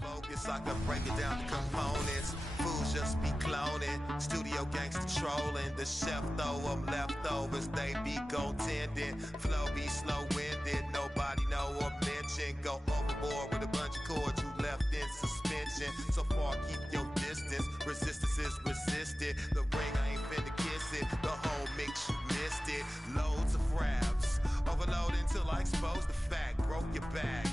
Focus, I can break it down to components. Fools just be cloning, studio gangster trolling. The chef throw them leftovers, they be goaltending. Flow be slow-winded, nobody know or mention. Go overboard with a bunch of chords you left in suspension. So far, keep your distance. Resistance is resisted. The ring, I ain't finna kiss it. The whole mix, you missed it. Loads of raps, overload until I expose the fact. Broke your back.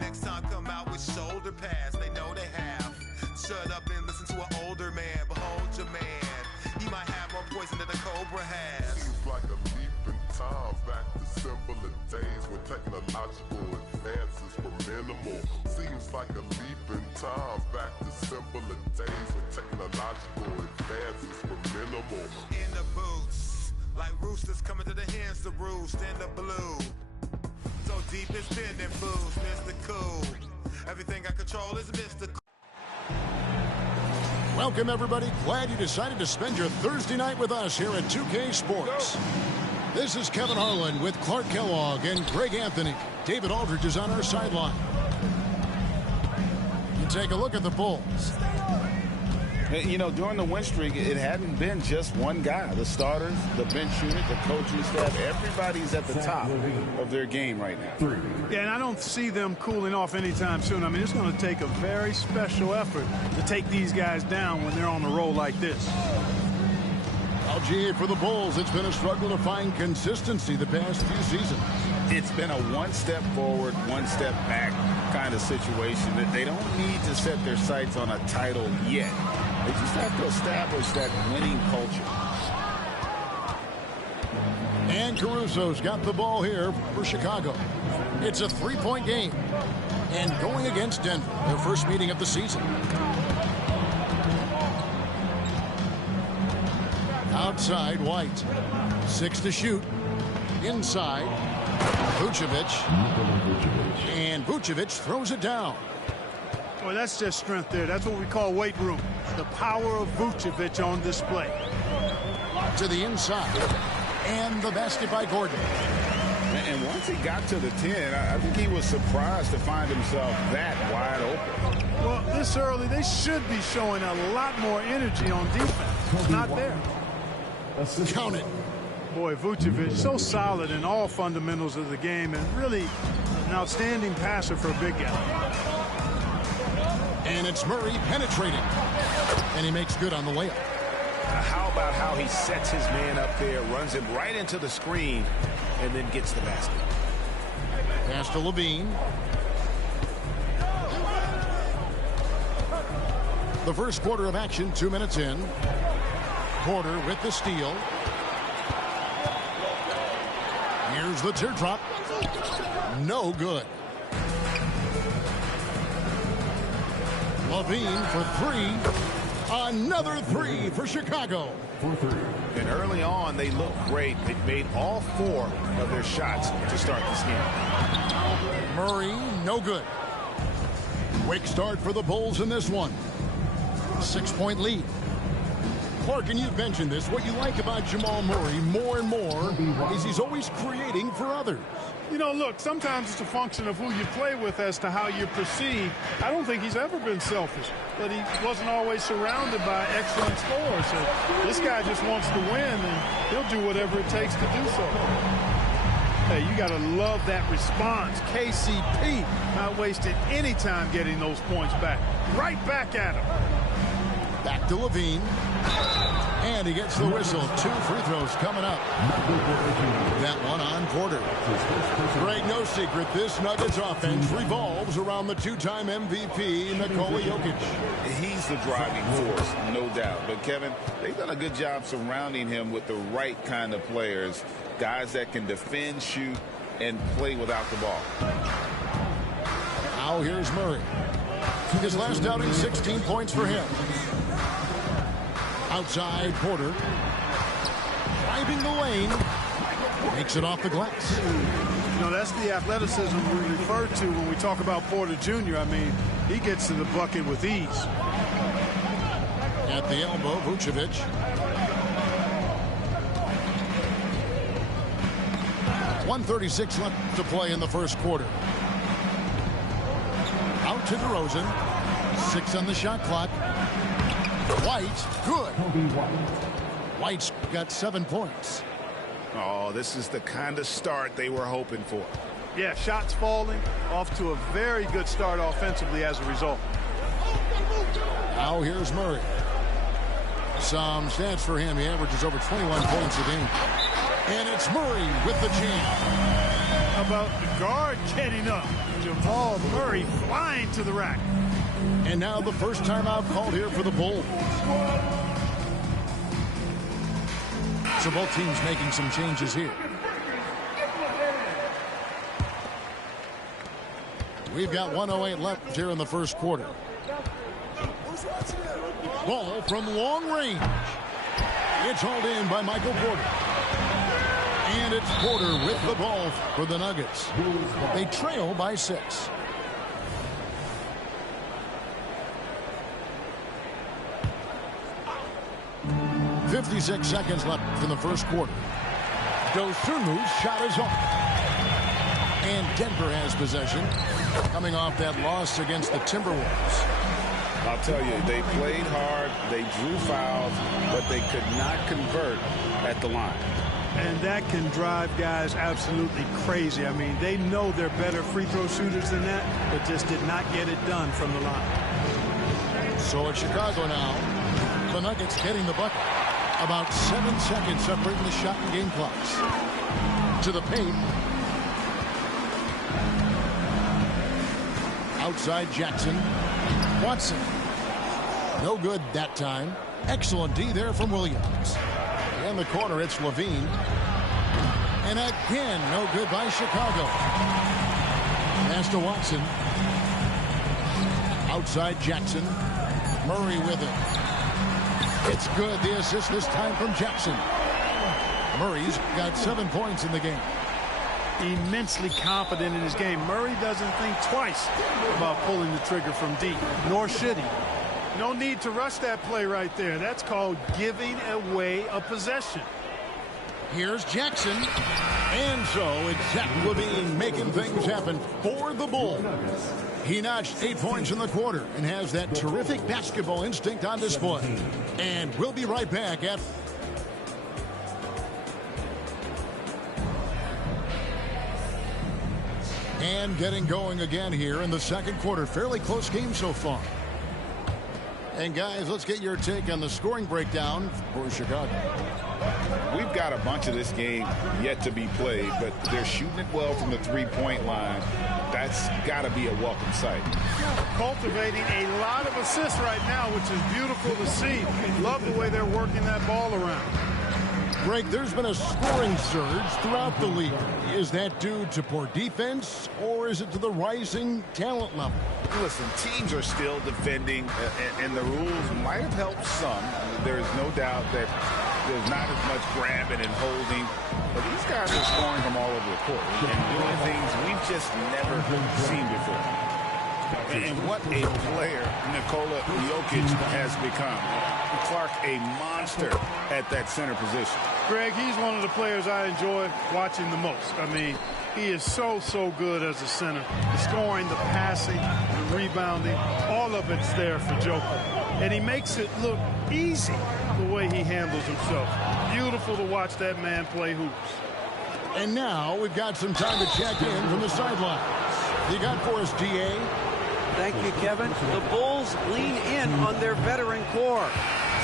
Next time come out with shoulder pads, they know they have. Shut up and listen to an older man, behold your man. He might have more poison than a cobra has. Seems like a leap in time back to simpler days when technological advances were minimal. Seems like a leap in time back to simpler days when technological advances were minimal. In the boots, like roosters coming to the hens to roost in the blue. So deep it's been in fools, Mr. Cool. Everything I control is Mr. Cool. Welcome, everybody. Glad you decided to spend your Thursday night with us here at 2K Sports. This is Kevin Harlan with Clark Kellogg and Greg Anthony. David Aldridge is on our sideline. You take a look at the Bulls. You know, during the win streak, it hadn't been just one guy. The starters, the bench unit, the coaching staff, everybody's at the top of their game right now. Yeah, and I don't see them cooling off anytime soon. I mean, it's going to take a very special effort to take these guys down when they're on a roll like this. LGA for the Bulls. It's been a struggle to find consistency the past few seasons. It's been a one step forward, one step back kind of situation. That they don't need to set their sights on a title yet. They just have to establish that winning culture. And Caruso's got the ball here for Chicago. It's a three-point game. And going against Denver, their first meeting of the season. Outside, White. 6 to shoot. Inside, Vucevic. And Vucevic throws it down. Well, that's just strength there. That's what we call weight room. The power of Vucevic on display. To the inside. And the basket by Gordon. And once he got to the 10, I think he was surprised to find himself that wide open. Well, this early, they should be showing a lot more energy on defense. It's not there. Count it. Boy, Vucevic, so solid in all fundamentals of the game and really an outstanding passer for a big guy. And it's Murray penetrating. And he makes good on the layup. How about how he sets his man up there, runs him right into the screen, and then gets the basket. Pass to Levine. The first quarter of action, 2 minutes in. Porter with the steal. Here's the teardrop. No good. Levine for three. Another three for Chicago. And early on, they looked great. They made all 4 of their shots to start this game. Murray, no good. Quick start for the Bulls in this one. 6-point lead. Clark, and you've mentioned this, what you like about Jamal Murray more and more is he's always creating for others. You know, look, sometimes it's a function of who you play with as to how you perceive. I don't think he's ever been selfish, but he wasn't always surrounded by excellent scorers. So this guy just wants to win, and he'll do whatever it takes to do so. Hey, you got to love that response. KCP not wasting any time getting those points back. Right back at him. Back to Levine. And he gets the whistle. 2 free throws coming up. That one on Porter. Greg, no secret, this Nuggets offense revolves around the 2-time MVP, Nikola Jokic. He's the driving force, no doubt. But, Kevin, they've done a good job surrounding him with the right kind of players, guys that can defend, shoot, and play without the ball. Now here's Murray. His last outing, 16 points for him. Outside, Porter. Driving the lane. Makes it off the glass. You know, that's the athleticism we refer to when we talk about Porter Jr. I mean, he gets to the bucket with ease. At the elbow, Vucevic. .136 left to play in the first quarter. to DeRozan. 6 on the shot clock. White, good. White's got 7 points. Oh, this is the kind of start they were hoping for. Yeah, shots falling, off to a very good start offensively as a result. Now here's Murray. Some stats for him. He averages over 21 points a game. And it's Murray with the jam. How about the guard getting up? Jamal Murray flying to the rack. And now the first timeout called here for the Bulls. So both teams making some changes here. We've got 1:08 left here in the first quarter. Ball from long range. It's hauled in by Michael Porter. And it's Porter with the ball for the Nuggets. They trail by 6. .56 seconds left in the first quarter. Dosunmu's shot is off. And Denver has possession, coming off that loss against the Timberwolves. I'll tell you, they played hard, they drew fouls, but they could not convert at the line. And that can drive guys absolutely crazy. I mean, they know they're better free throw shooters than that, but just did not get it done from the line. So it's Chicago now. The Nuggets getting the bucket. About 7 seconds separating the shot and game clocks. To the paint. Outside Jackson. Watson. No good that time. Excellent D there from Williams. In the corner, it's Levine. And again, no good by Chicago. Pass to Watson. Outside Jackson. Murray with it. It's good. The assist this time from Jackson. Murray's got 7 points in the game. Immensely confident in his game. Murray doesn't think twice about pulling the trigger from deep, nor should he. No need to rush that play right there. That's called giving away a possession. Here's Jackson. And so it's Zach LaVine making things happen for the Bulls. He notched 8 points in the quarter and has that terrific basketball instinct on display. And we'll be right back at... And getting going again here in the second quarter. Fairly close game so far. And guys, let's get your take on the scoring breakdown for Chicago. We've got a bunch of this game yet to be played, but they're shooting it well from the three-point line. That's got to be a welcome sight. Cultivating a lot of assists right now, which is beautiful to see. Love the way they're working that ball around. Greg, there's been a scoring surge throughout the league. Is that due to poor defense, or is it to the rising talent level? Listen, teams are still defending, and the rules might have helped some. There is no doubt that there's not as much grabbing and holding, but these guys are scoring from all over the court and doing things we've just never seen before. And what a player Nikola Jokic has become. Clark, a monster at that center position. Greg, he's one of the players I enjoy watching the most. I mean, he is so good as a center. The scoring, the passing, the rebounding, all of it's there for Joker. And he makes it look easy the way he handles himself. Beautiful to watch that man play hoops. And now we've got some time to check in from the sidelines. You got for us, DA? Thank you, Kevin. The Bulls lean in on their veteran core.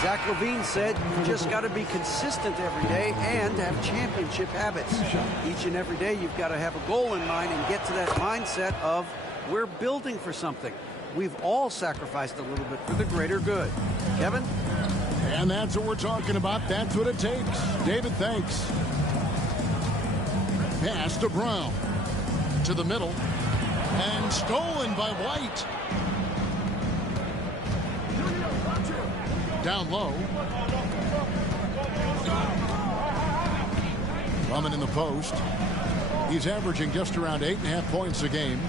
Zach LaVine said you just got to be consistent every day and have championship habits. Each and every day you've got to have a goal in mind and get to that mindset of we're building for something. We've all sacrificed a little bit for the greater good. Kevin? And that's what we're talking about. That's what it takes. David, thanks. Pass to Brown. To the middle. And stolen by White. Down low. Drummond in the post. He's averaging just around 8.5 points a game.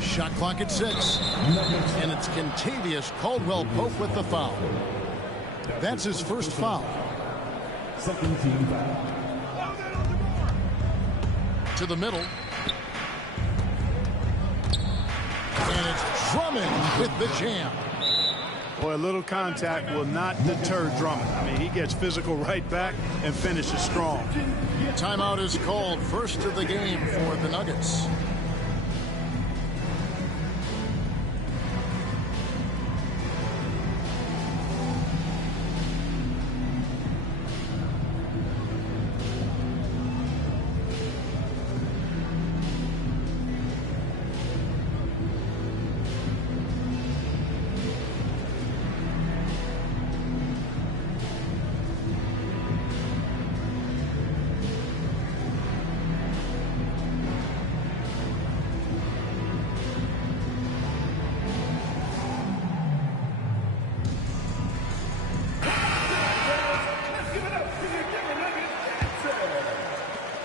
Shot clock at 6. And it's Kentavious Caldwell-Pope with the foul. That's his first foul. To the middle. Drummond with the jam. Boy, a little contact will not deter Drummond. I mean, he gets physical right back and finishes strong. Timeout is called, first of the game for the Nuggets.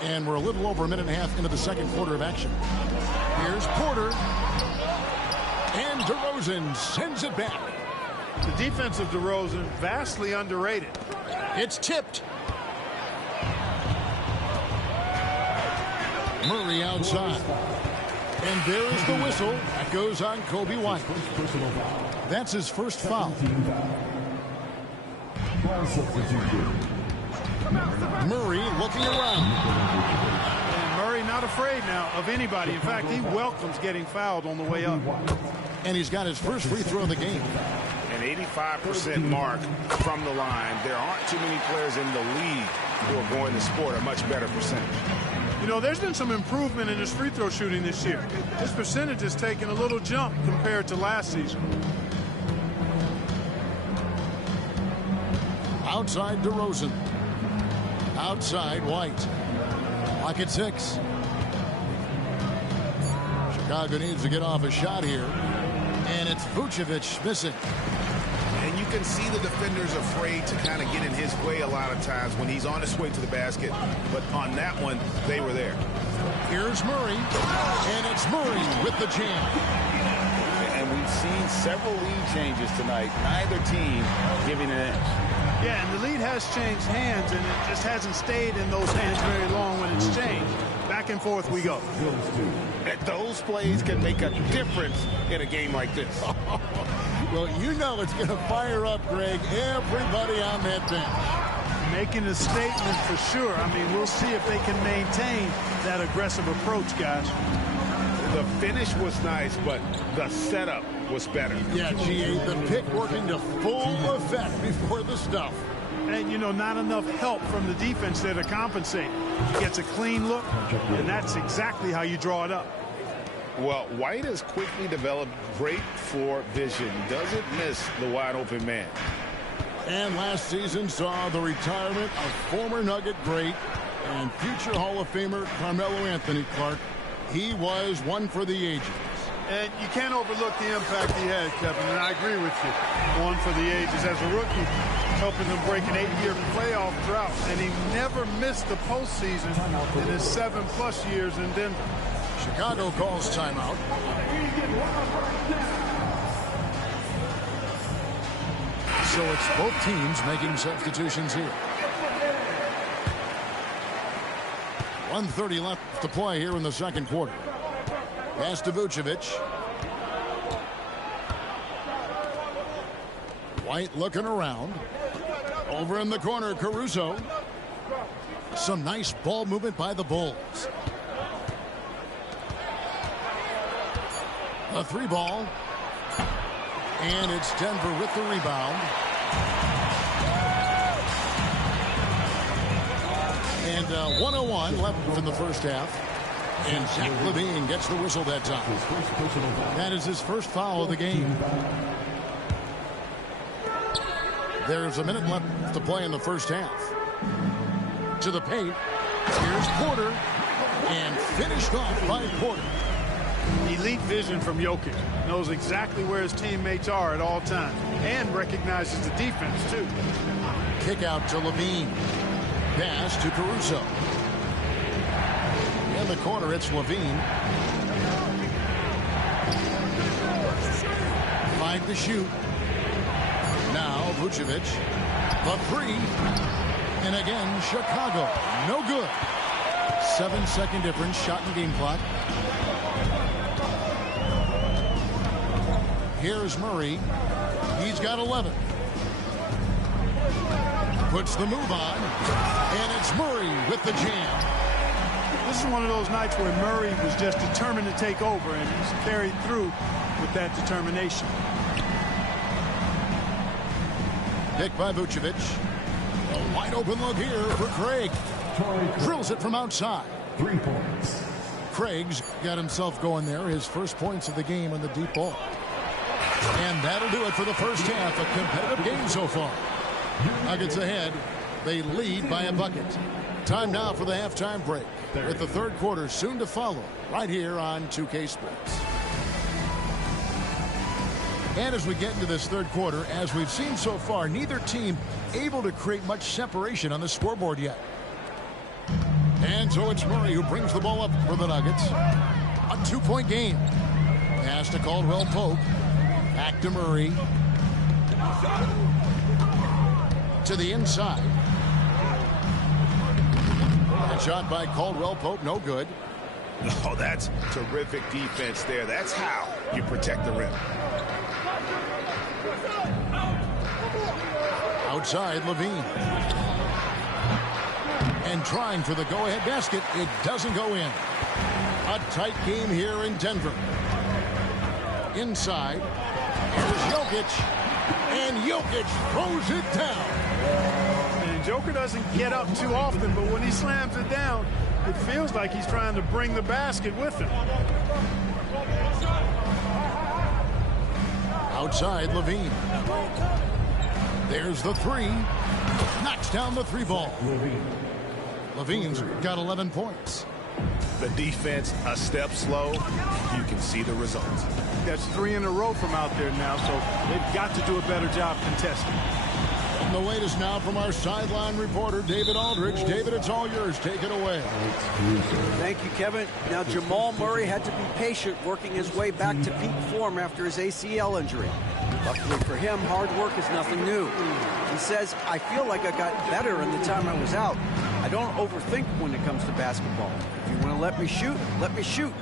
And we're a little over a minute and a half into the second quarter of action. Here's Porter. And DeRozan sends it back. The defense of DeRozan, vastly underrated. It's tipped. Murray outside. And there is the whistle. That goes on Kobe White. That's his first foul. Murray looking around. And Murray not afraid now of anybody. In fact, he welcomes getting fouled on the way up. And he's got his first free throw of the game. An 85% mark from the line. There aren't too many players in the league who are going to score a much better percentage. You know, there's been some improvement in his free throw shooting this year. His percentage has taken a little jump compared to last season. Outside DeRozan. Outside White. Clock at 6. Chicago needs to get off a shot here. And it's Vucevic missing. And you can see the defenders afraid to kind of get in his way a lot of times when he's on his way to the basket. But on that one, they were there. Here's Murray. And it's Murray with the jam. And we've seen several lead changes tonight. Neither team giving an edge. Yeah, and the lead has changed hands, and it just hasn't stayed in those hands very long when it's changed. Back and forth we go. Those plays can make a difference in a game like this. Well, you know it's going to fire up, Greg, everybody on that bench. Making a statement for sure. I mean, we'll see if they can maintain that aggressive approach, guys. The finish was nice, but the setup was better. Yeah, GA, the pick working to full effect before the stuff. And, you know, not enough help from the defense there to compensate. He gets a clean look, and that's exactly how you draw it up. Well, White has quickly developed great floor vision. Doesn't miss the wide open man. And last season saw the retirement of former Nugget great and future Hall of Famer Carmelo Anthony Clark. He was one for the ages. And you can't overlook the impact he had, Kevin, and I agree with you. One for the ages. As a rookie, helping them break an 8-year playoff drought, and he never missed the postseason in his 7+ years in Denver. Chicago calls timeout. So it's both teams making substitutions here. 1:30 left to play here in the second quarter. Pass to Vucevic. White looking around. Over in the corner, Caruso. Some nice ball movement by the Bulls. A 3-ball. And it's Denver with the rebound. And 1:01 left in the first half. And Zach LaVine gets the whistle that time. That is his first foul of the game. There's a minute left to play in the first half. To the paint. Here's Porter. And finished off by Porter. Elite vision from Jokic. Knows exactly where his teammates are at all times. And recognizes the defense, too. Kick out to LaVine. Pass to Caruso. In the corner, it's LaVine. 5 to shoot. Now Vucevic. The 3. And again, Chicago. No good. 7-second difference. Shot and game clock. Here's Murray. He's got 11. Puts the move on. And it's Murray with the jam. This is one of those nights where Murray was just determined to take over, and he's carried through with that determination. Pick by Vucevic. A wide open look here for Craig. Drills it from outside. 3 points. Craig's got himself going there. His first points of the game on the deep ball. And that'll do it for the first half. A competitive game so far. Nuggets ahead. They lead by a bucket. Time now for the halftime break, with the third quarter soon to follow, right here on 2K Sports. And as we get into this third quarter, as we've seen so far, neither team able to create much separation on the scoreboard yet. And so it's Murray who brings the ball up for the Nuggets. A 2-point game. Pass to Caldwell Pope. Back to Murray. To the inside. And shot by Caldwell Pope, no good. Oh, that's terrific defense there. That's how you protect the rim. Outside, Levine. And trying for the go-ahead basket. It doesn't go in. A tight game here in Denver. Inside. Here's Jokic. And Jokic throws it down. And Joker doesn't get up too often, but when he slams it down, it feels like he's trying to bring the basket with him. Outside, Levine. There's the three. Knocks down the three ball. Levine's got 11 points. The defense a step slow. You can see the results. That's 3 in a row from out there now, so they've got to do a better job contesting. And the latest now from our sideline reporter, David Aldridge. David, it's all yours. Take it away. Thank you, Kevin. Now, Jamal Murray had to be patient working his way back to peak form after his ACL injury. Luckily for him, hard work is nothing new. He says, I feel like I got better in the time I was out. I don't overthink when it comes to basketball. If you want to let me shoot, let me shoot.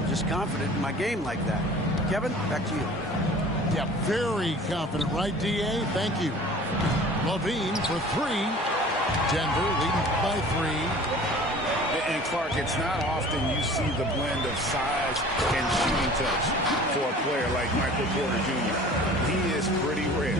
I'm just confident in my game like that. Kevin, back to you. Yeah, very confident, right, D.A.? Thank you. Levine for 3. Denver leading by 3. And Clark, it's not often you see the blend of size and shooting touch for a player like Michael Porter Jr. He is pretty rare.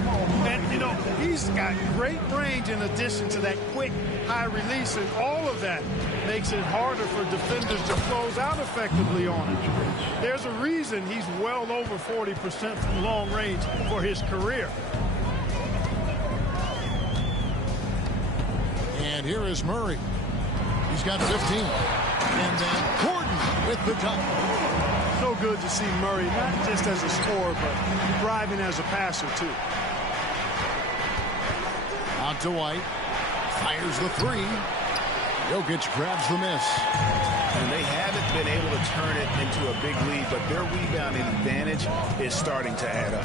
And, you know, he's got great range in addition to that quick, high release, and all of that makes it harder for defenders to close out effectively on him. There's a reason he's well over 40% from long range for his career. And here is Murray. He's got 15. And then Gordon with the dunk. So good to see Murray, not just as a scorer, but thriving as a passer, too. Out to White. Fires the 3. Jokic grabs the miss. And they haven't been able to turn it into a big lead, but their rebounding advantage is starting to add up.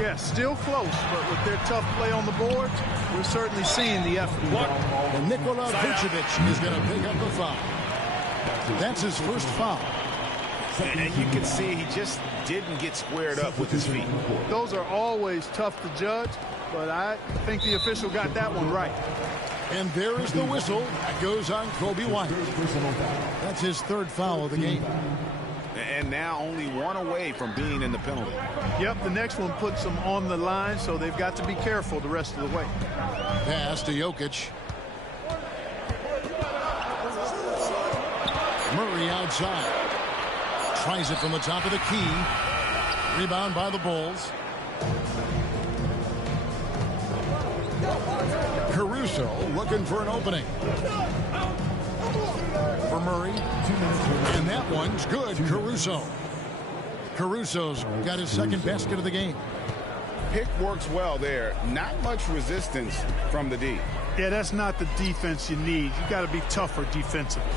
Yeah, still close, but with their tough play on the board, we're certainly seeing the effort. And Nikola Vucevic is going to pick up the foul. That's his first foul. And you can see he just didn't get squared up with his feet. Those are always tough to judge, but I think the official got that one right. And there is the whistle. That goes on Kobe White. That's his third foul of the game. And now only 1 away from being in the penalty. Yep, the next one puts them on the line, so they've got to be careful the rest of the way. Pass to Jokic. Murray outside. Tries it from the top of the key. Rebound by the Bulls. Caruso looking for an opening. For Murray. And that one's good. Caruso's got his second basket of the game. Pick works well there. Not much resistance from the D. Yeah, that's not the defense you need. You got to be tougher defensively.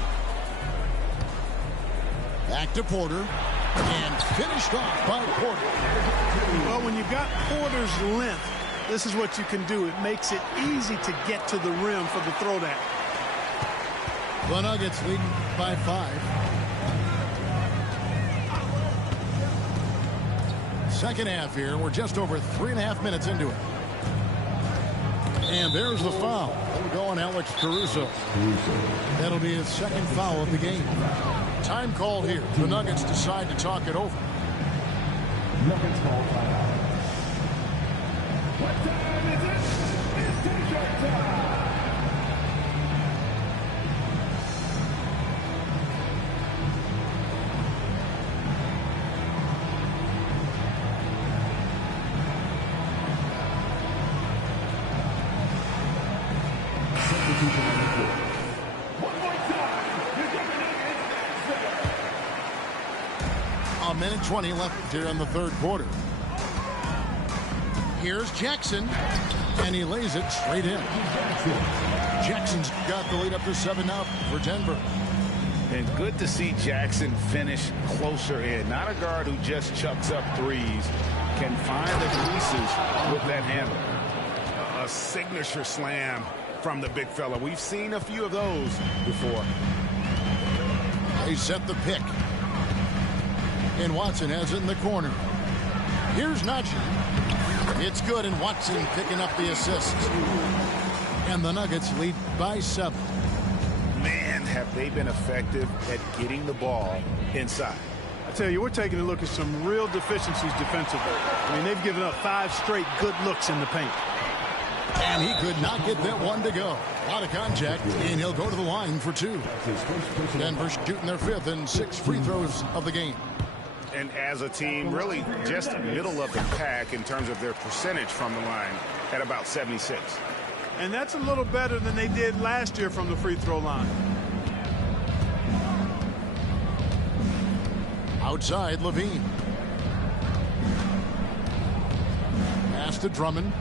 Back to Porter. And finished off by Porter. Well, when you've got Porter's length, this is what you can do. It makes it easy to get to the rim for the throwdown. The Nuggets leading by 5. Second half here. We're just over 3.5 minutes into it. And there's the foul. We'll go on Alex Caruso. That'll be his second foul of the game. Time called here. The Nuggets decide to talk it over. Nuggets ball time. What time is it? It's t-shirt time. A minute 20 left here in the third quarter. Here's Jackson, and he lays it straight in. Jackson's got the lead up to 7 now for Denver. And good to see Jackson finish closer in. Not a guard who just chucks up threes. Can find the creases with that handle. A signature slam from the big fella. We've seen a few of those before. They set the pick. And Watson has it in the corner. Here's Najee. It's good, and Watson picking up the assist. And the Nuggets lead by 7. Man, have they been effective at getting the ball inside. I tell you, we're taking a look at some real deficiencies defensively. I mean, they've given up 5 straight good looks in the paint. And he could not get that one to go. A lot of contact, and he'll go to the line for 2. Denver shooting their 5th and 6 free throws of the game. And as a team, really just middle of the pack in terms of their percentage from the line at about 76. And that's a little better than they did last year from the free throw line. Outside, Levine. Pass to Drummond.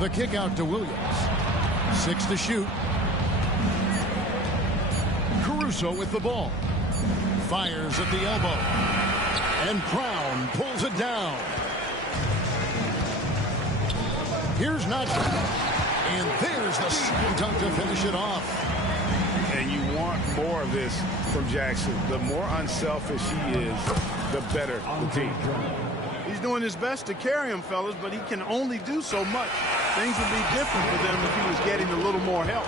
The kick out to Williams. 6 to shoot. Caruso with the ball. Fires at the elbow. And Brown pulls it down. Here's Najee. And there's the slam dunk to finish it off. And you want more of this from Jackson. The more unselfish he is, the better the team. He's doing his best to carry him, fellas, but he can only do so much. Things would be different for them if he was getting a little more help.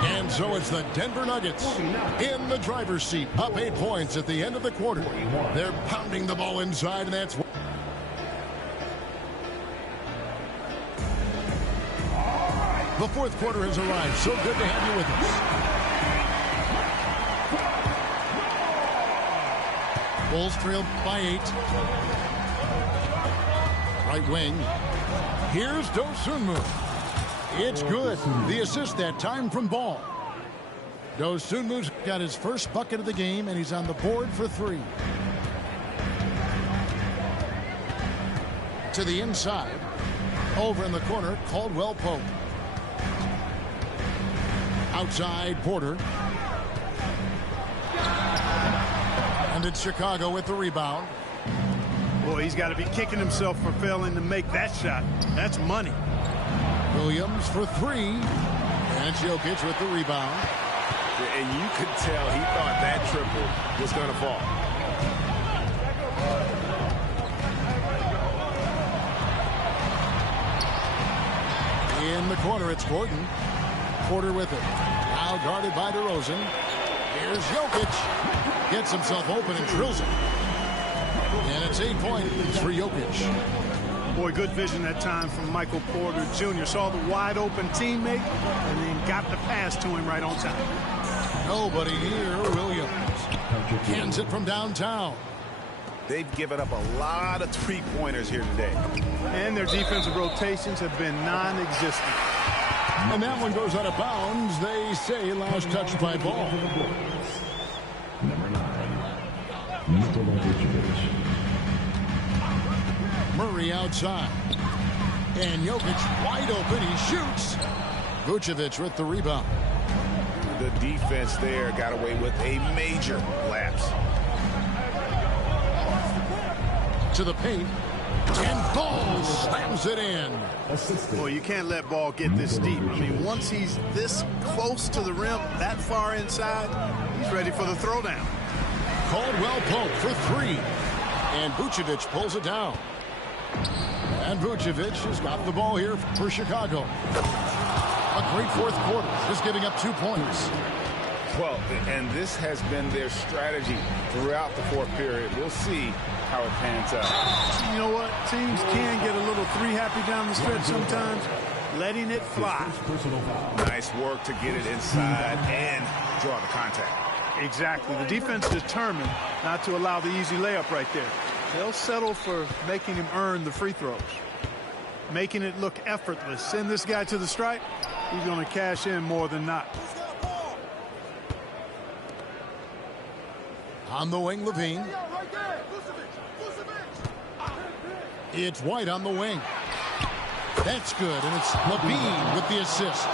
And so it's the Denver Nuggets in the driver's seat, up 8 points at the end of the quarter. They're pounding the ball inside, and that's... The fourth quarter has arrived. So good to have you with us. Bulls trail by 8. Right wing. Here's Dosunmu. It's good. The assist that time from Ball. Dosunmu's got his first bucket of the game, and he's on the board for 3. To the inside. Over in the corner, Caldwell Pope. Outside, Porter. And it's Chicago with the rebound. Boy, he's got to be kicking himself for failing to make that shot. That's money. Williams for 3. And Jokic with the rebound. And you could tell he thought that triple was going to fall. In the corner, it's Gordon. Porter with it. Now guarded by DeRozan. Here's Jokic. Gets himself open and drills it. And it's 8 points for Jokic. Boy, good vision that time from Michael Porter Jr. Saw the wide open teammate and then got the pass to him right on time. Nobody here. Williams hands it from downtown. They've given up a lot of three-pointers here today. And their defensive rotations have been non-existent. And that one goes out of bounds. They say last touch by Ball. Number 9. Nikola Vucevic. Murray outside. And Jokic wide open. He shoots. Vucevic with the rebound. The defense there got away with a major lapse. To the paint. And Ball slams it in. Well, you can't let Ball get this deep. I mean, once he's this close to the rim, that far inside, he's ready for the throwdown. Caldwell Pope for three. And Vucevic pulls it down. And Vucevic has got the ball here for Chicago. A great fourth quarter, just giving up 2 points. Well, and this has been their strategy throughout the fourth period. We'll see how it pans out. You know what? Teams can get a little three-happy down the stretch sometimes. Letting it fly. Nice work to get it inside and draw the contact. Exactly. The defense determined not to allow the easy layup right there. They'll settle for making him earn the free throws. Making it look effortless. Send this guy to the stripe. He's going to cash in more than not. On the wing, Levine. It's White on the wing. That's good, and it's Levine with the assist.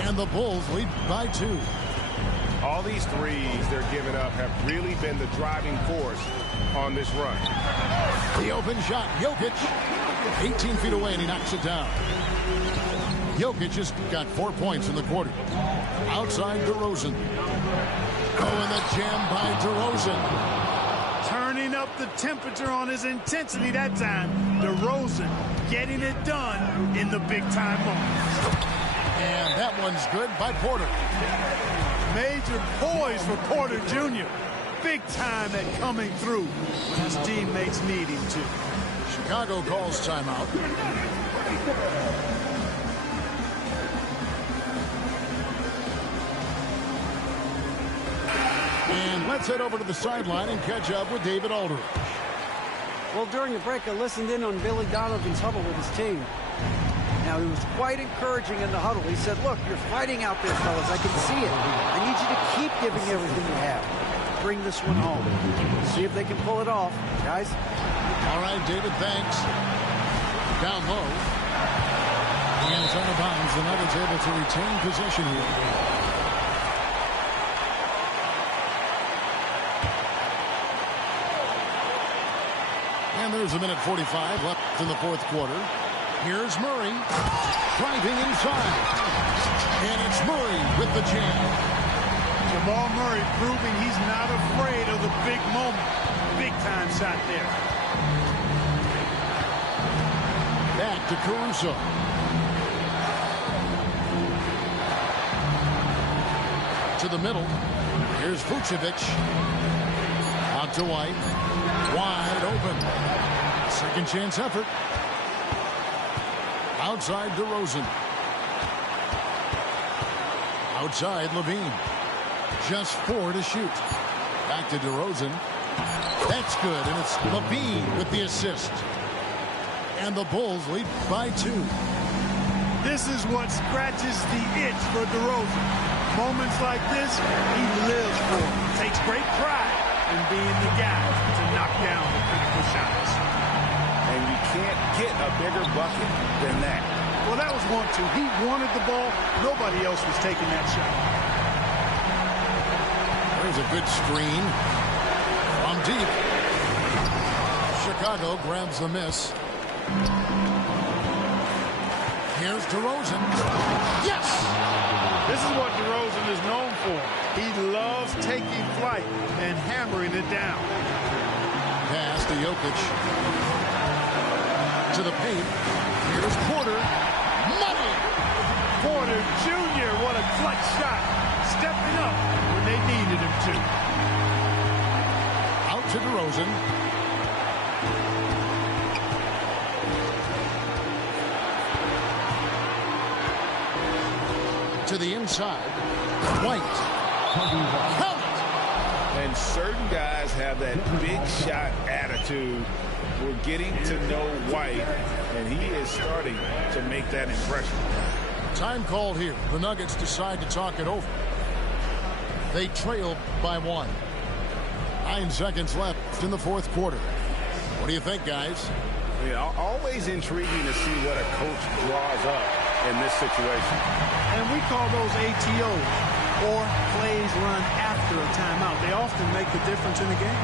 And the Bulls lead by 2. All these threes they're giving up have really been the driving force on this run. The open shot, Jokic. 18 feet away, and he knocks it down. Jokic just got 4 points in the quarter. Outside DeRozan. Oh, and the jam by DeRozan. Turning up the temperature on his intensity that time. DeRozan getting it done in the big-time moments. And that one's good by Porter. Major poise for Porter Jr. Big time at coming through when his teammates need him to. Chicago calls timeout. And let's head over to the sideline and catch up with David Aldridge. Well, during the break, I listened in on Billy Donovan's huddle with his team. Now, he was quite encouraging in the huddle. He said, look, you're fighting out there, fellas. I can see it. I need you to keep giving everything you have. Bring this one home. See if they can pull it off, guys. All right, David, thanks. Down low. And it's out of bounds. The Nuggets able to retain possession here. And there's a minute 45 left in the fourth quarter. Here's Murray driving inside. And it's Murray with the jam. Jamal Murray proving he's not afraid of the big moment. Big time shot there. Back to Caruso. To the middle. Here's Vucevic. Out to White. Wide open. Second chance effort. Outside DeRozan. Outside Levine. Just 4 to shoot. Back to DeRozan. That's good, and it's Levine with the assist. And the Bulls lead by 2. This is what scratches the itch for DeRozan. Moments like this, he lives for. Takes great pride in being the guy to knock down the critical shots. And you can't get a bigger bucket than that. Well, that was 1-2. He wanted the ball. Nobody else was taking that shot. There's a good screen from deep. Chicago grabs the miss. Here's DeRozan. Yes! This is what DeRozan is known for. He loves taking flight and hammering it down. Pass to Jokic. To the paint. Here's Porter. Money! Porter Jr., what a clutch shot. Stepping up when they needed him to. Out to DeRozan. To the inside. White. Count it! And certain guys have that big shot attitude. We're getting to know White, and he is starting to make that impression. Time called here. The Nuggets decide to talk it over. They trail by 1. 9 seconds left in the fourth quarter. What do you think, guys? Yeah, always intriguing to see what a coach draws up in this situation. And we call those ATOs, or plays run after a timeout. They often make the difference in the game.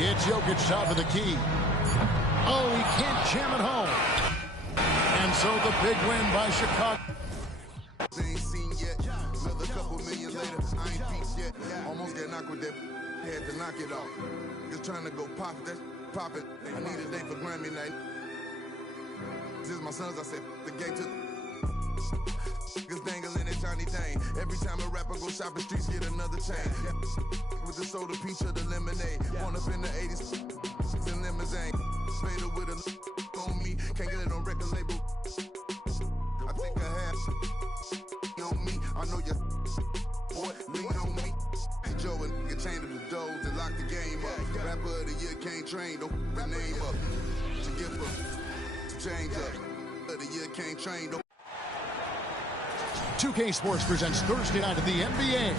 It's Jokic top of the key. Oh, he can't jam it home. And so the big win by Chicago. they ain't seen yet. Another couple million later, I ain't peaked yet. Almost got knocked with that. Had to knock it off. Just trying to go pop that, pop it. I need a day for Grammy night. This is my sons. I said the game to. Niggas dangling that shiny thing. Every time a rapper go shopping, streets get another chain. With the soda, peach, or the lemonade. Born up in the 80s, in limousine. Fader with a on me, can't get it on record label. I think I have on me. I know you boy, lean on me. Joe and nigga chained up the doors and lock the game up. Rapper of the year can't train, don't the name up. To give up, to change up. Of the year can't train, don't. 2K Sports presents Thursday night at the NBA.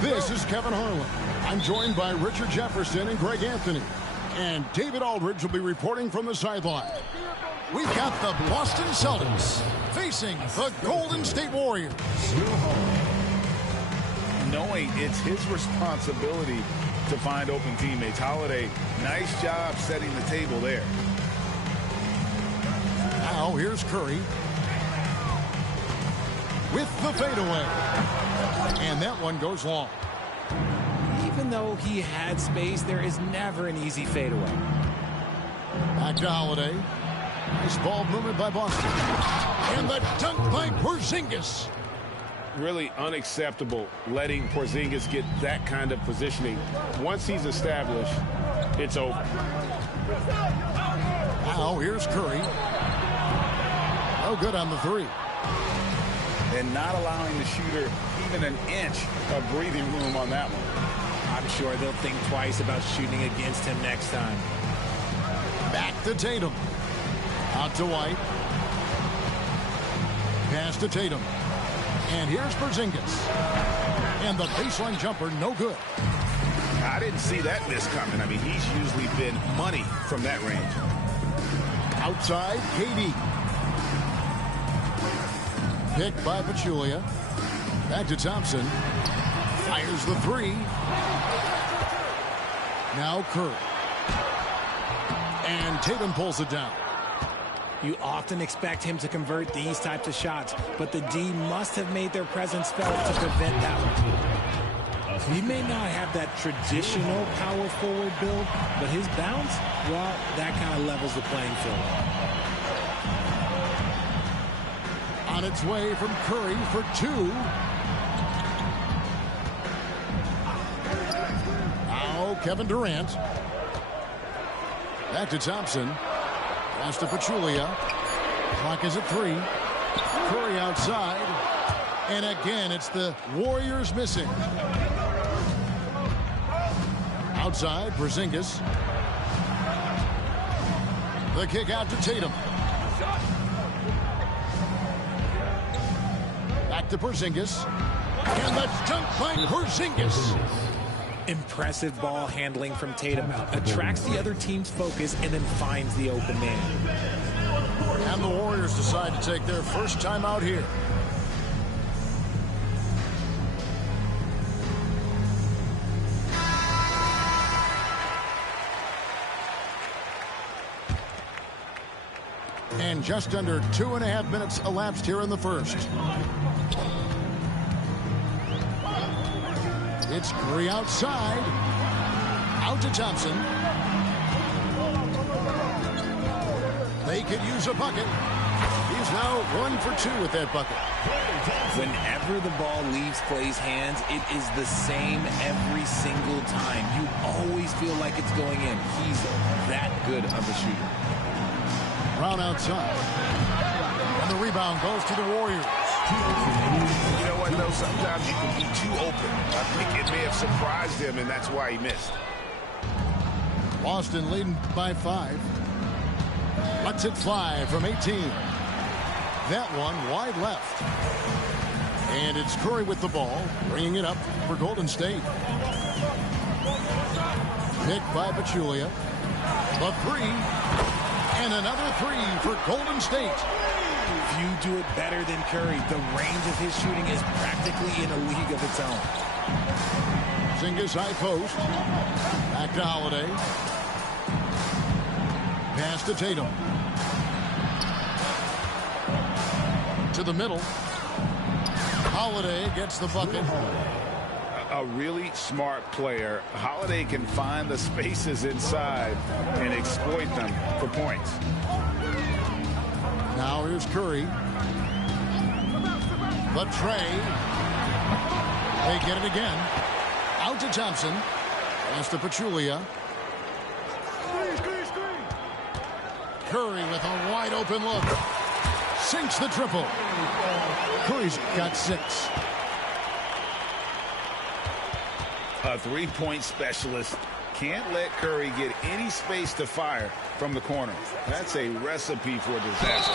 This is Kevin Harlan. I'm joined by Richard Jefferson and Greg Anthony. And David Aldridge will be reporting from the sideline. We've got the Boston Celtics facing the Golden State Warriors. Knowing it's his responsibility to find open teammates. Holiday, nice job setting the table there. Now here's Curry with the fadeaway. And that one goes long. Even though he had space, there is never an easy fadeaway. Back to Holiday. Nice ball movement by Boston. And the dunk by Porzingis. Really unacceptable letting Porzingis get that kind of positioning. Once he's established, it's over. Now here's Curry. No good on the three. And not allowing the shooter even an inch of breathing room on that one. I'm sure they'll think twice about shooting against him next time. Back to Tatum. Out to White. Pass to Tatum. And here's Porzingis. And the baseline jumper, no good. I didn't see that miss coming. I mean, he's usually been money from that range. Outside, KD. Picked by Pachulia. Back to Thompson. Fires the three. Now Curry. And Tatum pulls it down. You often expect him to convert these types of shots, but the D must have made their presence felt to prevent that one. He may not have that traditional power forward build, but his bounce, well, that kind of levels the playing field. On its way from Curry for two. Now Kevin Durant. Back to Thompson. Pass to Pachulia. Clock is at 3. Curry outside. And again, it's the Warriors missing. Outside, Porzingis. The kick out to Tatum. Back to Porzingis. And the dunk by Porzingis. Impressive ball handling from Tatum. Attracts the other team's focus and then finds the open man. And the Warriors decide to take their first time out here. And just under 2.5 minutes elapsed here in the first. It's Curry outside. Out to Thompson. They could use a bucket. He's now 1 for 2 with that bucket. Whenever the ball leaves Clay's hands, it is the same every single time. You always feel like it's going in. He's that good of a shooter. Brown outside. And the rebound goes to the Warriors. You know what, though? Sometimes you can be too open. I think it may have surprised him, and that's why he missed. Boston leading by 5. Let's it fly from 18. That one wide left. And it's Curry with the ball, bringing it up for Golden State. Picked by Pachulia. The three. And another three for Golden State. Few do it better than Curry. The range of his shooting is practically in a league of its own. Porzingis high post. Back to Holiday. Pass to Tatum. To the middle. Holiday gets the bucket. A really smart player. Holiday can find the spaces inside and exploit them for points. Now here's Curry. The tray. They get it again. Out to Thompson. Pass to Pachulia. Curry with a wide open look. Sinks the triple. Curry's got 6. A three-point specialist can't let Curry get any space to fire from the corner. That's a recipe for disaster.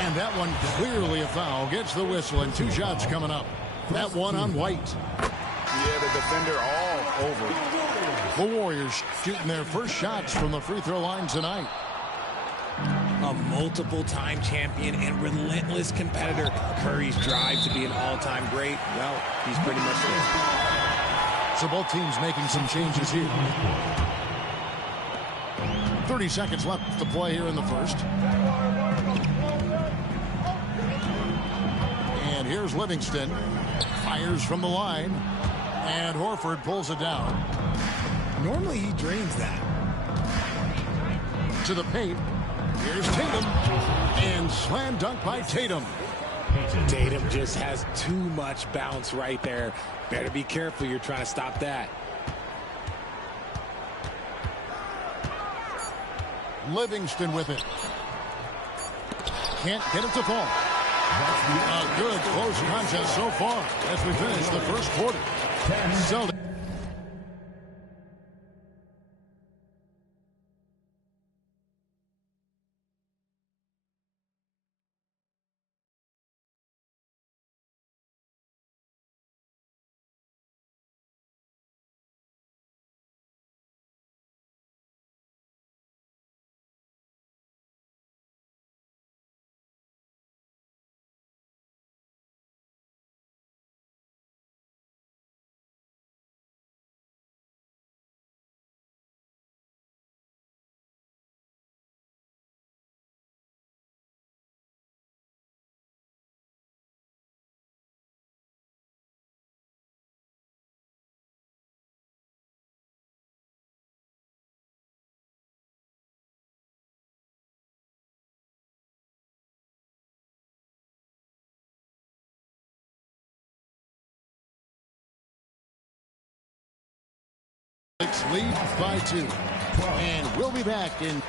And that one clearly a foul. Gets the whistle and 2 shots coming up. That one on White. Yeah, the defender all over it. The Warriors shooting their first shots from the free throw line tonight. A multiple-time champion and relentless competitor. Curry's drive to be an all-time great, well, he's pretty much there. So both teams making some changes here. 30 seconds left to play here in the first. And here's Livingston. Fires from the line. And Horford pulls it down. Normally he drains that. To the paint. Here's Tatum. And slam dunk by Tatum. Tatum just has too much bounce right there. Better be careful. You're trying to stop that. Livingston with it. Can't get it to fall. A good close contest so far as we finish the first quarter. Celtics. Lead by 2. And we'll be back in.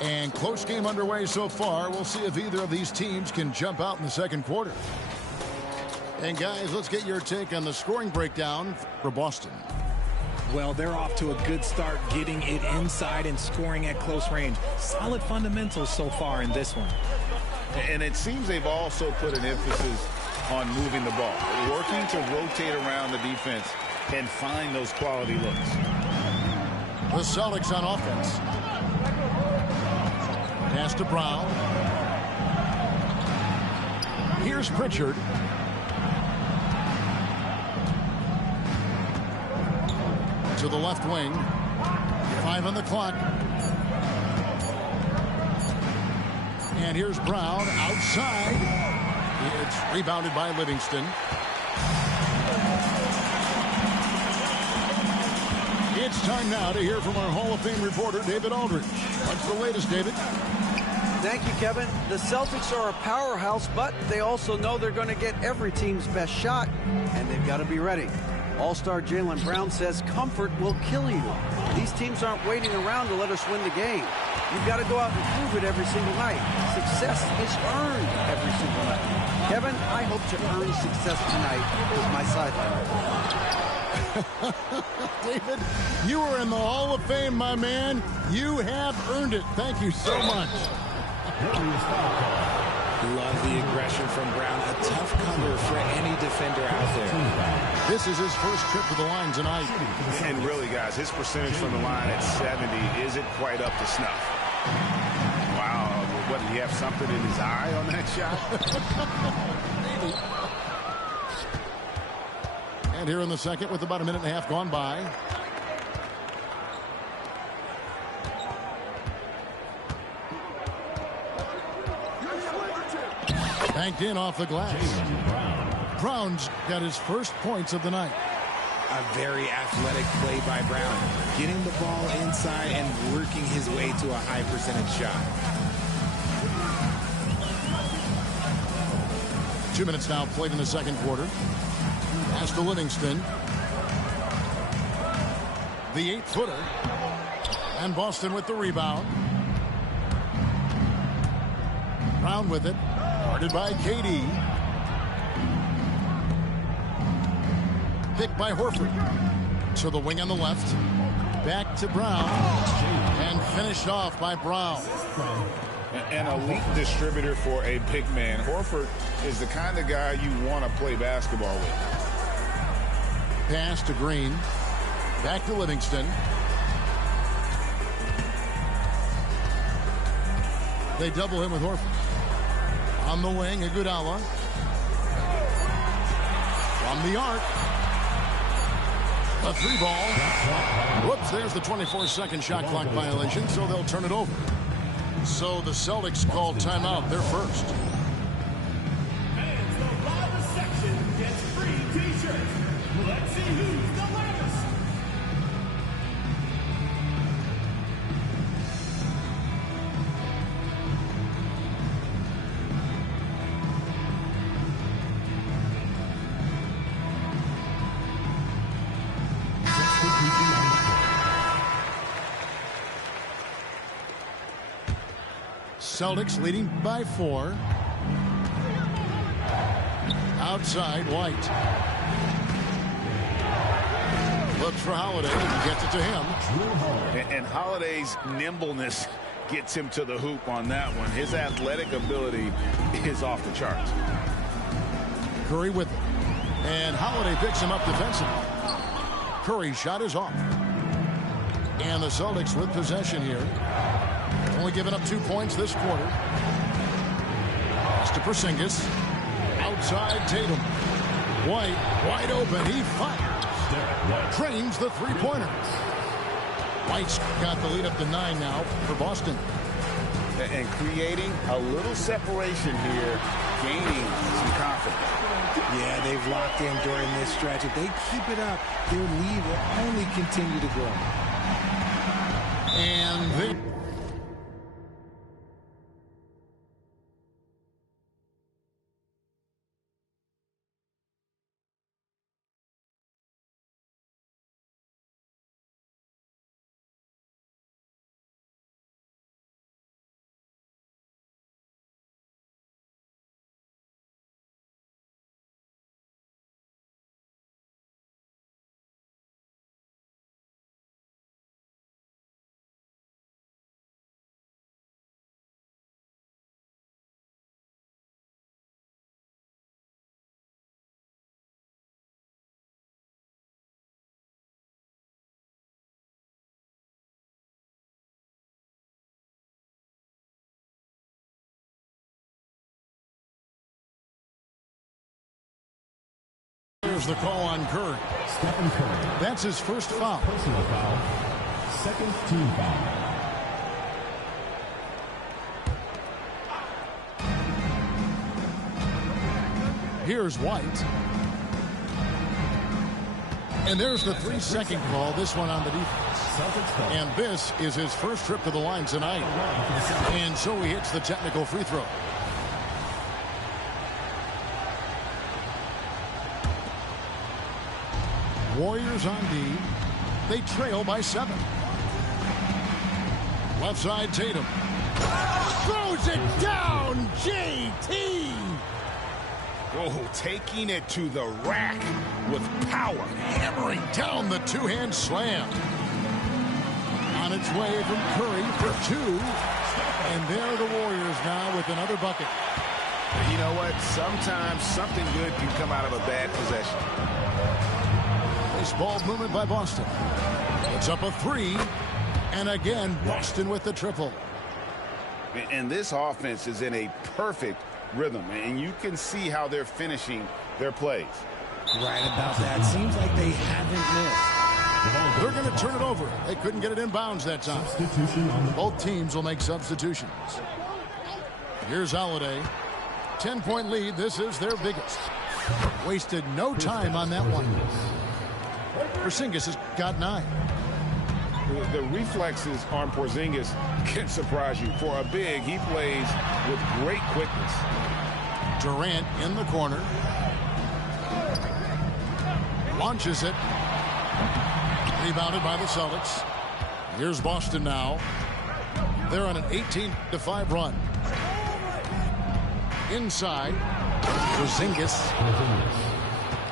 And close game underway so far. We'll see if either of these teams can jump out in the second quarter. And guys, let's get your take on the scoring breakdown for Boston. Well, they're off to a good start getting it inside and scoring at close range. Solid fundamentals so far in this one. And it seems they've also put an emphasis on moving the ball, working to rotate around the defense and find those quality looks. The Celtics on offense. Pass to Brown. Here's Pritchard. To the left wing. 5 on the clock. And here's Brown outside. It's rebounded by Livingston. It's time now to hear from our Hall of Fame reporter, David Aldridge. What's the latest, David? Thank you, Kevin. The Celtics are a powerhouse, but they also know they're going to get every team's best shot, and they've got to be ready. All-star Jaylen Brown says comfort will kill you. These teams aren't waiting around to let us win the game. You've got to go out and prove it every single night. Success is earned every single night. Kevin, I hope to earn success tonight with my sideline. David, you are in the Hall of Fame, my man. You have earned it. Thank you so much. Love the aggression from Brown. A tough cover for any defender out there. This is his first trip to the line tonight. And really, guys, his percentage from the line at 70 isn't quite up to snuff. Wow, what, did he have something in his eye on that shot? And here in the second with about a minute and a half gone by. Banked in off the glass. Brown's got his first points of the night. A very athletic play by Brown, getting the ball inside and working his way to a high percentage shot. 2 minutes now played in the second quarter. Pass to Livingston. The 8-footer. And Boston with the rebound. Brown with it. Guarded by KD. Picked by Horford. To the wing on the left. Back to Brown. And finished off by Brown. An elite distributor for a big man. Horford is the kind of guy you want to play basketball with. Pass to Green. Back to Livingston. They double him with Horford. On the wing, Iguodala. From the arc. A 3-ball. Whoops, there's the 24-second shot clock violation, so they'll turn it over. So the Celtics called timeout. They're first. And the loudest section gets free t-shirts. Let's see who's the loudest. Celtics leading by 4. Outside, White. Looks for Holiday. He gets it to him. And Holiday's nimbleness gets him to the hoop on that one. His athletic ability is off the charts. Curry with it. And Holiday picks him up defensively. Curry's shot is off. And the Celtics with possession here. Only given up 2 points this quarter. Pass to Porzingis. Outside Tatum. White wide open. He fires. Trains the three-pointer. White's got the lead up to 9 now for Boston. And creating a little separation here, gaining some confidence. Yeah, they've locked in during this stretch. If they keep it up, their lead will only continue to grow. And they... Here's the call on Curry. Stephen Curry. That's his first foul. Personal foul. Second team foul. Here's White. And there's the 3-second call, this one on the defense. And this is his first trip to the line tonight. And so he hits the technical free throw. Warriors on D. They trail by 7. Left side, Tatum. Throws it down, JT! Oh, taking it to the rack with power. Hammering down the two-hand slam. On its way from Curry for 2. And there are the Warriors now with another bucket. You know what? Sometimes something good can come out of a bad possession. Ball movement by Boston. It's up a 3. And again, Boston with the triple. And this offense is in a perfect rhythm. And you can see how they're finishing their plays. Right about that. Seems like they haven't missed. They're going to turn it over. They couldn't get it in bounds that time. Both teams will make substitutions. Here's Holiday. 10-point lead. This is their biggest. Wasted no time on that one. Porzingis has got 9. The reflexes on Porzingis can surprise you. For a big, he plays with great quickness. Durant in the corner. Launches it. Rebounded by the Celtics. Here's Boston now. They're on an 18-5 run. Inside. Porzingis.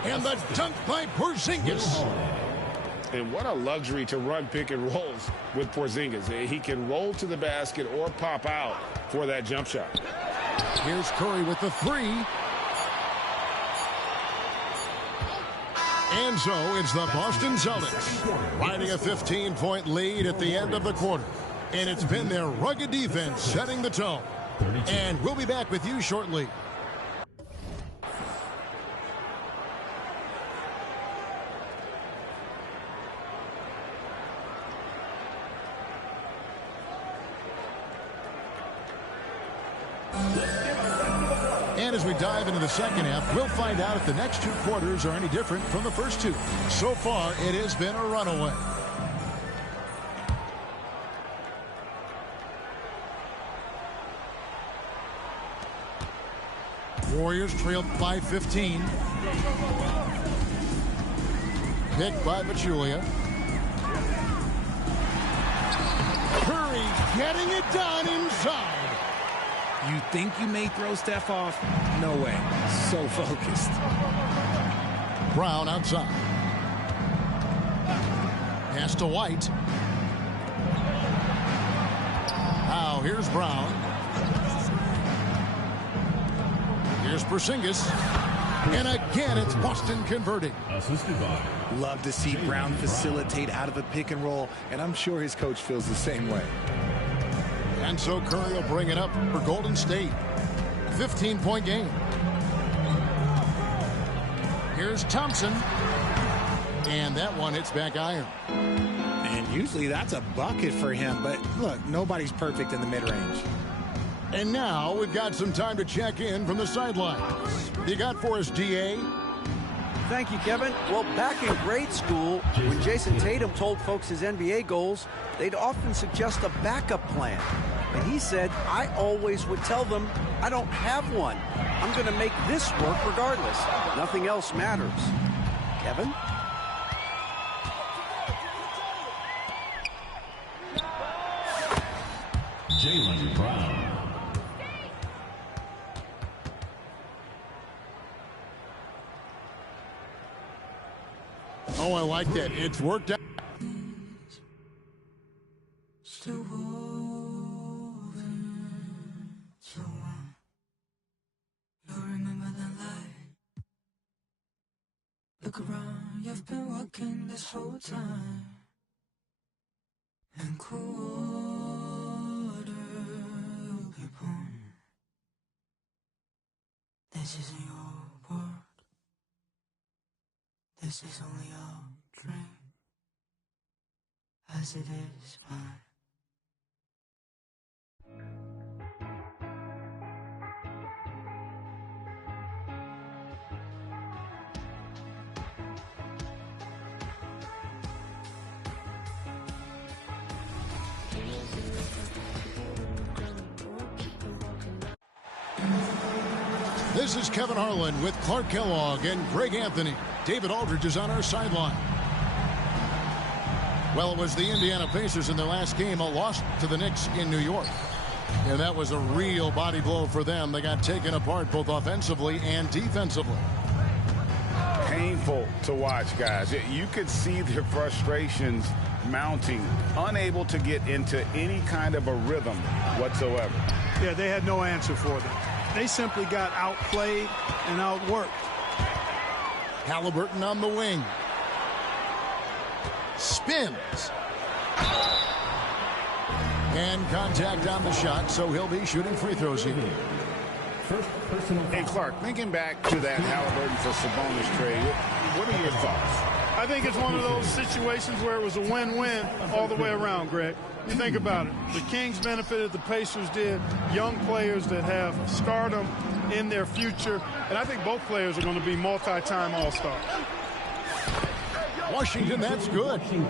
And the dunk by Porzingis. And what a luxury to run pick and rolls with Porzingis. He can roll to the basket or pop out for that jump shot. Here's Curry with the 3. And so it's the Boston Celtics riding a 15-point lead at the end of the quarter. And it's been their rugged defense setting the tone. And we'll be back with you shortly. And as we dive into the second half, we'll find out if the next 2 quarters are any different from the first 2. So far, it has been a runaway. Warriors trailed by 15. Picked by Pachulia. Curry getting it done inside. You think you may throw Steph off? No way. So focused. Brown outside. Pass to White. Now here's Brown. Here's Porzingis. And again, it's Boston converting. Love to see Brown facilitate out of a pick and roll, and I'm sure his coach feels the same way. And so Curry will bring it up for Golden State. 15-point game. Here's Thompson. And that one hits back iron. And usually that's a bucket for him, but look, nobody's perfect in the mid-range. And now we've got some time to check in from the sidelines. You got for us, DA? Thank you, Kevin. Well, back in grade school, when Jason Tatum told folks his NBA goals, they'd often suggest a backup plan. And he said, I always would tell them, I don't have one. I'm going to make this work regardless. Nothing else matters. Kevin? Jaylen Brown. Oh, I like that. It's worked out. Still woven, so you'll remember that light. Look around, you've been walking this whole time. And quarter you'll be born. This isn't your world. This is only your dream. As it is mine. This is Kevin Harlan with Clark Kellogg and Greg Anthony. David Aldridge is on our sideline. Well, it was the Indiana Pacers in their last game, a loss to the Knicks in New York. And that was a real body blow for them. They got taken apart both offensively and defensively. Painful to watch, guys. You could see their frustrations mounting, unable to get into any kind of a rhythm whatsoever. Yeah, they had no answer for them. They simply got outplayed and outworked. Halliburton on the wing. Spins. And contact on the shot, so he'll be shooting free throws here. Hey, Clark, thinking back to that Halliburton for Sabonis trade, what are your thoughts? I think it's one of those situations where it was a win-win all the way around, Greg. You think about it. The Kings benefited, the Pacers did. Young players that have stardom in their future. And I think both players are going to be multi-time All-Stars. Washington, that's good. You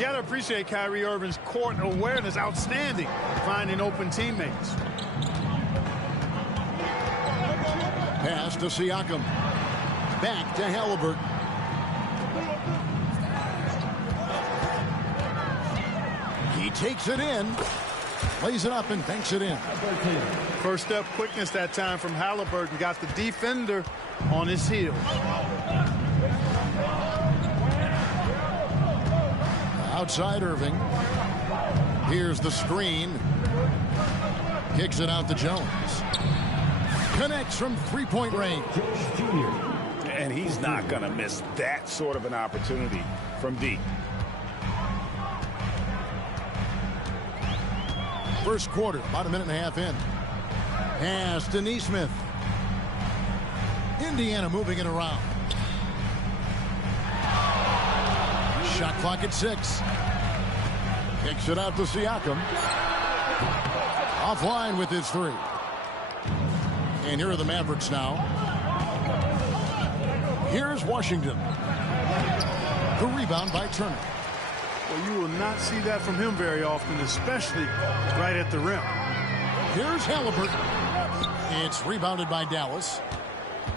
got to appreciate Kyrie Irving's court awareness. Outstanding. Finding open teammates. Pass to Siakam. Back to Halliburton. He takes it in. Plays it up and banks it in. First step quickness that time from Halliburton. Got the defender on his heels. Outside Irving. Here's the screen. Kicks it out to Jones. Connects from three-point range. And he's not going to miss that sort of an opportunity from deep. First quarter, about a minute and a half in. Pass to Nesmith. Indiana moving it around. Shot clock at 6. Kicks it out to Siakam. Offline with his 3. And here are the Mavericks now. Here's Washington. The rebound by Turner. Well, you will not see that from him very often, especially right at the rim. Here's Halliburton. It's rebounded by Dallas.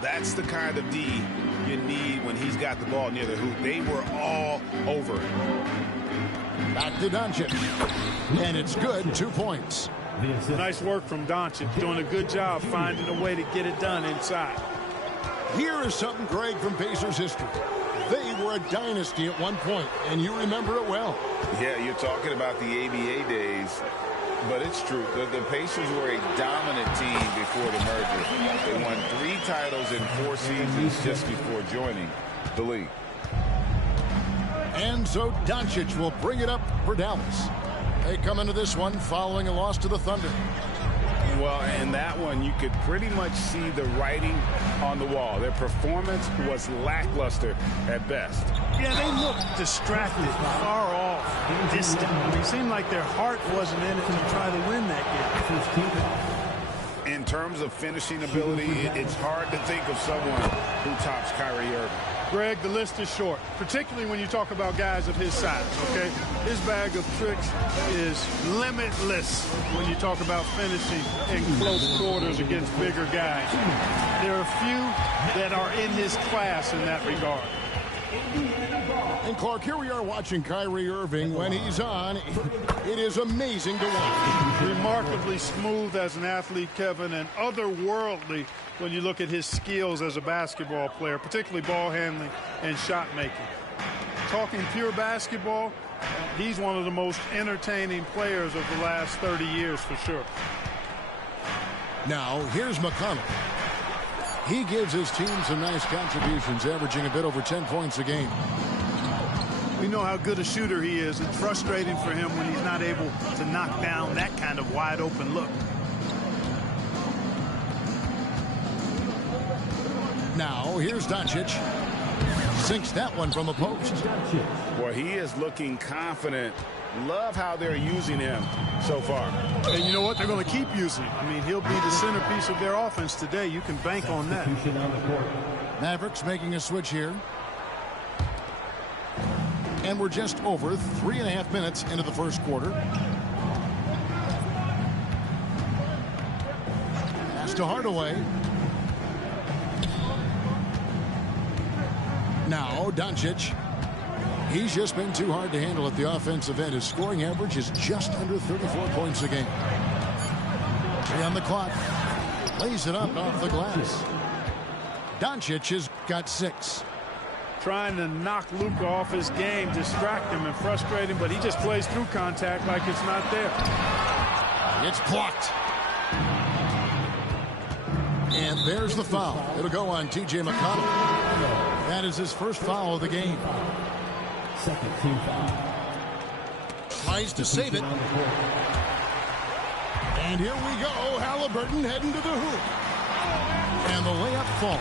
That's the kind of D you need when he's got the ball near the hoop. They were all over it. Back to Doncic. And it's good. 2 points. Nice work from Doncic. Doing a good job finding a way to get it done inside. Here is something, Greg, from Pacers history. They were a dynasty at one point, and you remember it well. Yeah, you're talking about the ABA days, but it's true. The Pacers were a dominant team before the merger. They won 3 titles in 4 seasons just before joining the league. And so Doncic will bring it up for Dallas. They come into this one following a loss to the Thunder. Well, in that one, you could pretty much see the writing on the wall. Their performance was lackluster at best. Yeah, they looked distracted, far off, distant. It seemed like their heart wasn't in it to try to win that game. In terms of finishing ability, it's hard to think of someone who tops Kyrie Irving. Greg, the list is short, particularly when you talk about guys of his size, okay? His bag of tricks is limitless when you talk about finishing in close quarters against bigger guys. There are a few that are in his class in that regard. And Clark, here we are watching Kyrie Irving. When he's on, it is amazing to watch. Remarkably smooth as an athlete, Kevin, and otherworldly when you look at his skills as a basketball player, particularly ball handling and shot making. Talking pure basketball, he's one of the most entertaining players of the last 30 years for sure. Now, here's McConnell. He gives his team some nice contributions, averaging a bit over 10 points a game. We know how good a shooter he is. It's frustrating for him when he's not able to knock down that kind of wide open look. Now, here's Doncic. Sinks that one from the post. Well, he is looking confident. Love how they're using him so far. And you know what? They're going to keep using him. I mean, he'll be the centerpiece of their offense today. You can bank on that. Mavericks making a switch here. And we're just over 3.5 minutes into the first quarter. Pass to Hardaway. Now, Doncic. He's just been too hard to handle at the offensive end. His scoring average is just under 34 points a game. 3 on the clock. Lays it up off the glass. Doncic has got 6. Trying to knock Luka off his game, distract him and frustrate him, but he just plays through contact like it's not there. It's blocked. And there's the foul. It'll go on T.J. McConnell. That is his first foul of the game. Second team foul. Tries to save it. And here we go. Halliburton heading to the hoop. And the layup falls.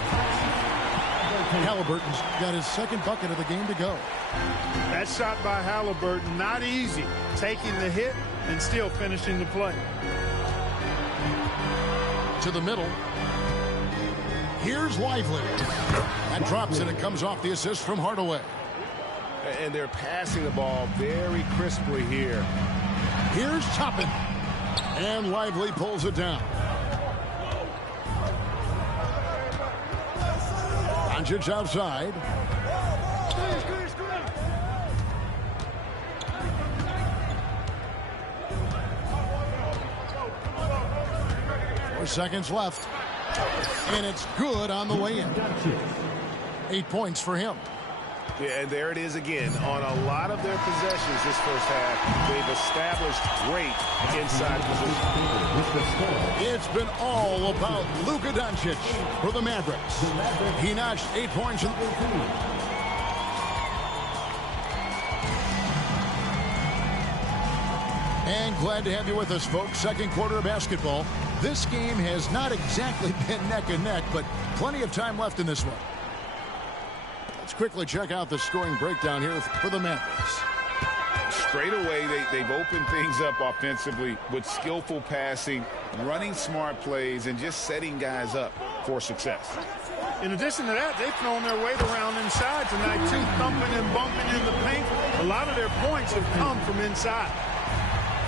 Halliburton's got his second bucket of the game to go. That shot by Halliburton, not easy. Taking the hit and still finishing the play. To the middle. Here's Lively. That drops and it comes off the assist from Hardaway. And they're passing the ball very crisply here. Here's Toppin. And Lively pulls it down. Doncic outside. Seconds left, and it's good on the way in. 8 points for him. Yeah, and there it is again. On a lot of their possessions this first half, they've established great inside position. It's been all about Luka Doncic for the Mavericks. He notched 8 points. And glad to have you with us, folks. Second quarter of basketball. This game has not exactly been neck and neck, but plenty of time left in this one. Let's quickly check out the scoring breakdown here for the Mavericks. Straight away, they've opened things up offensively with skillful passing, running smart plays, and just setting guys up for success. In addition to that, they've thrown their weight around inside tonight, too, thumping and bumping in the paint. A lot of their points have come from inside.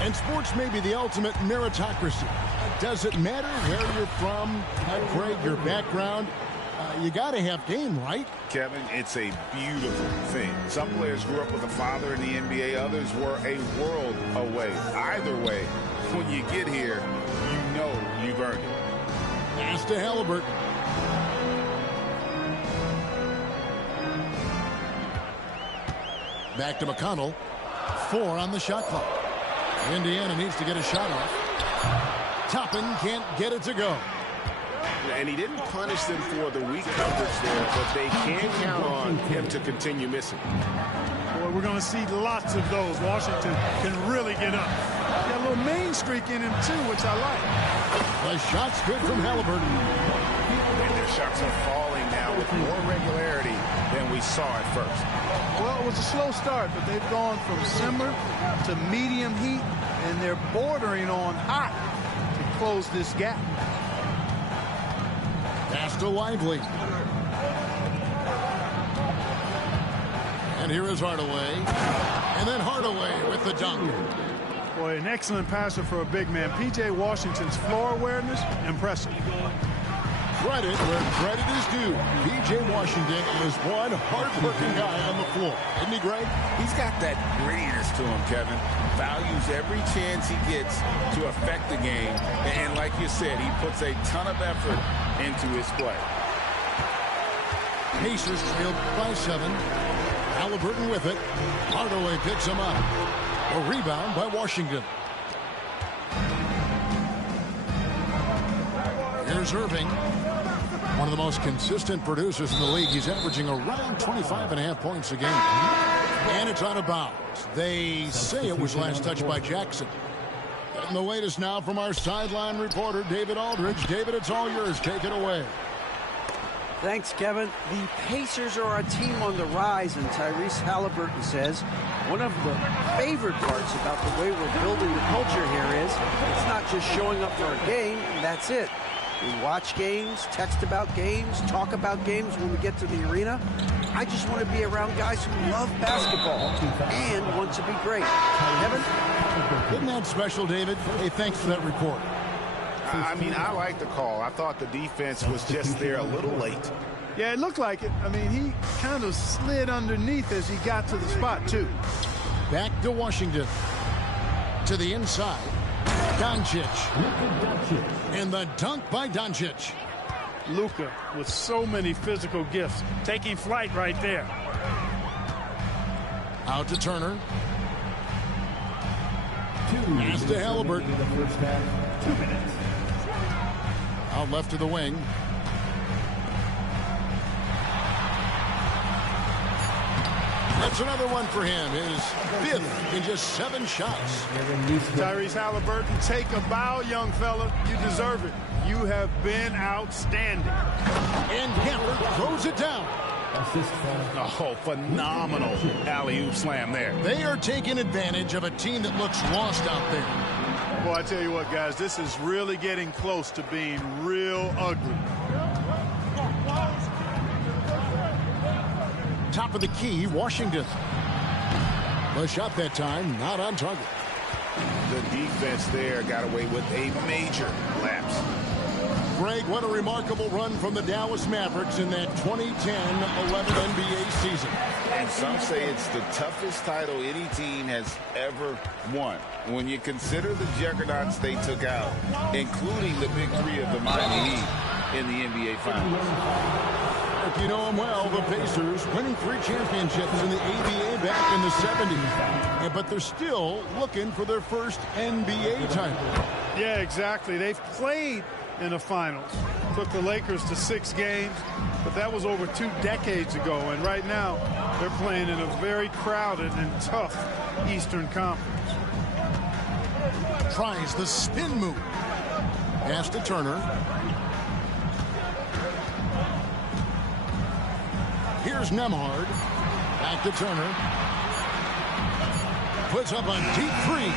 And sports may be the ultimate meritocracy. Does it matter where you're from, how great your background? You got to have game, right? Kevin, it's a beautiful thing. Some players grew up with a father in the NBA. Others were a world away. Either way, when you get here, you know you've earned it. Pass to Halliburton. Back to McConnell. 4 on the shot clock. Indiana needs to get a shot off. Toppin can't get it to go. And he didn't punish them for the weak coverage there, but they can count on him to continue missing. Boy, we're going to see lots of those. Washington can really get up. Got a little main streak in him, too, which I like. The shot's good from Halliburton. And their shots are falling now with more regularity than we saw at first. Well, it was a slow start, but they've gone from simmer to medium heat, and they're bordering on hot to close this gap. Pass to Lively. And here is Hardaway. And then Hardaway with the dunk. Boy, an excellent passer for a big man. P.J. Washington's floor awareness, impressive. Credit where credit is due. P.J. Washington is one hard-working guy on the floor. Isn't he, Greg? He's got that grittiness to him, Kevin. Values every chance he gets to affect the game. And like you said, he puts a ton of effort into his play. Pacers trailed by 7. Halliburton with it. Hardaway picks him up. A rebound by Washington. Here's Irving. One of the most consistent producers in the league. He's averaging around 25.5 points a game. And it's out of bounds. They say it was last touched by Jackson. And the latest now from our sideline reporter, David Aldridge. David, it's all yours. Take it away. Thanks, Kevin. The Pacers are a team on the rise, and Tyrese Halliburton says one of the favorite parts about the way we're building the culture here is it's not just showing up for a game, that's it. We watch games, text about games, talk about games when we get to the arena. I just want to be around guys who love basketball and want to be great. Kevin? Isn't that special, David? Hey, thanks for that report. I mean, I like the call. I thought the defense was just there a little late. Yeah, it looked like it. I mean, he kind of slid underneath as he got to the spot, too. Back to Washington. To the inside. Doncic. And the dunk by Doncic. Luka with so many physical gifts. Taking flight right there. Out to Turner. Pass to Halliburton. 2 minutes. Out left to the wing. That's another one for him. His 5th in just 7 shots. Tyrese Halliburton, take a bow, young fella. You deserve it. You have been outstanding. And Gafford throws it down. Oh, phenomenal alley-oop slam there. They are taking advantage of a team that looks lost out there. Well, I tell you what, guys, this is really getting close to being real ugly. Top of the key, Washington. The shot that time, not on target. The defense there got away with a major lapse. Greg, what a remarkable run from the Dallas Mavericks in that 2010-11 NBA season. And some say it's the toughest title any team has ever won. When you consider the juggernauts they took out, including the big three of the Miami Heat in the NBA Finals. If you know them well, the Pacers winning 3 championships in the ABA back in the 70s. But they're still looking for their first NBA title. Yeah, exactly. They've played in the finals. Took the Lakers to 6 games, but that was over 2 decades ago. And right now, they're playing in a very crowded and tough Eastern Conference. Tries the spin move. Pass to Turner. Here's Nembhard. Back to Turner. Puts up a deep 3.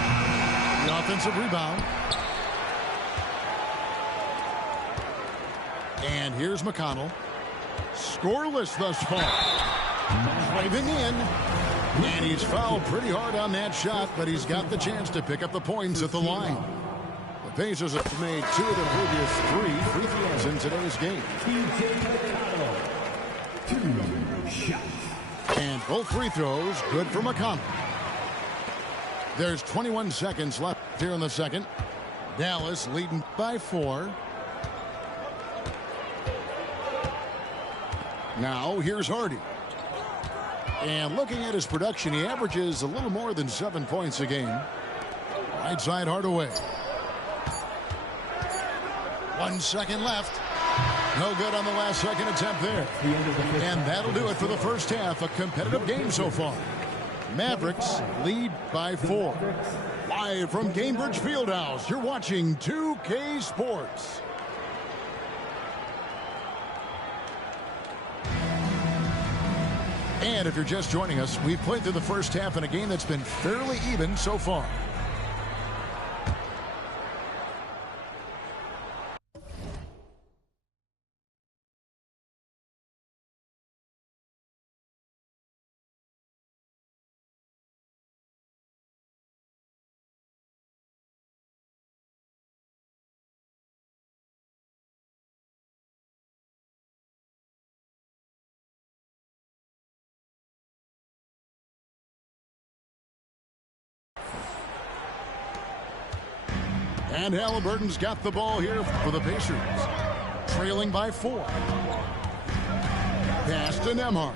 The offensive rebound. And here's McConnell. Scoreless thus far. Driving in. And he's fouled pretty hard on that shot, but he's got the chance to pick up the points at the line. The Pacers have made 2 of the previous 3 free throws in today's game. And both free throws good for McConnell. There's 21 seconds left here in the second. Dallas leading by 4. Now here's Hardy. And looking at his production, he averages a little more than 7 points a game. Right side Hardaway. 1 second left. No good on the last second attempt there. And that'll do it for the first half. A competitive game so far. Mavericks lead by 4. Live from Gainbridge Fieldhouse, you're watching 2K Sports. And if you're just joining us, we've played through the first half in a game that's been fairly even so far. And Halliburton's got the ball here for the Pacers. Trailing by 4. Pass to Nembhard.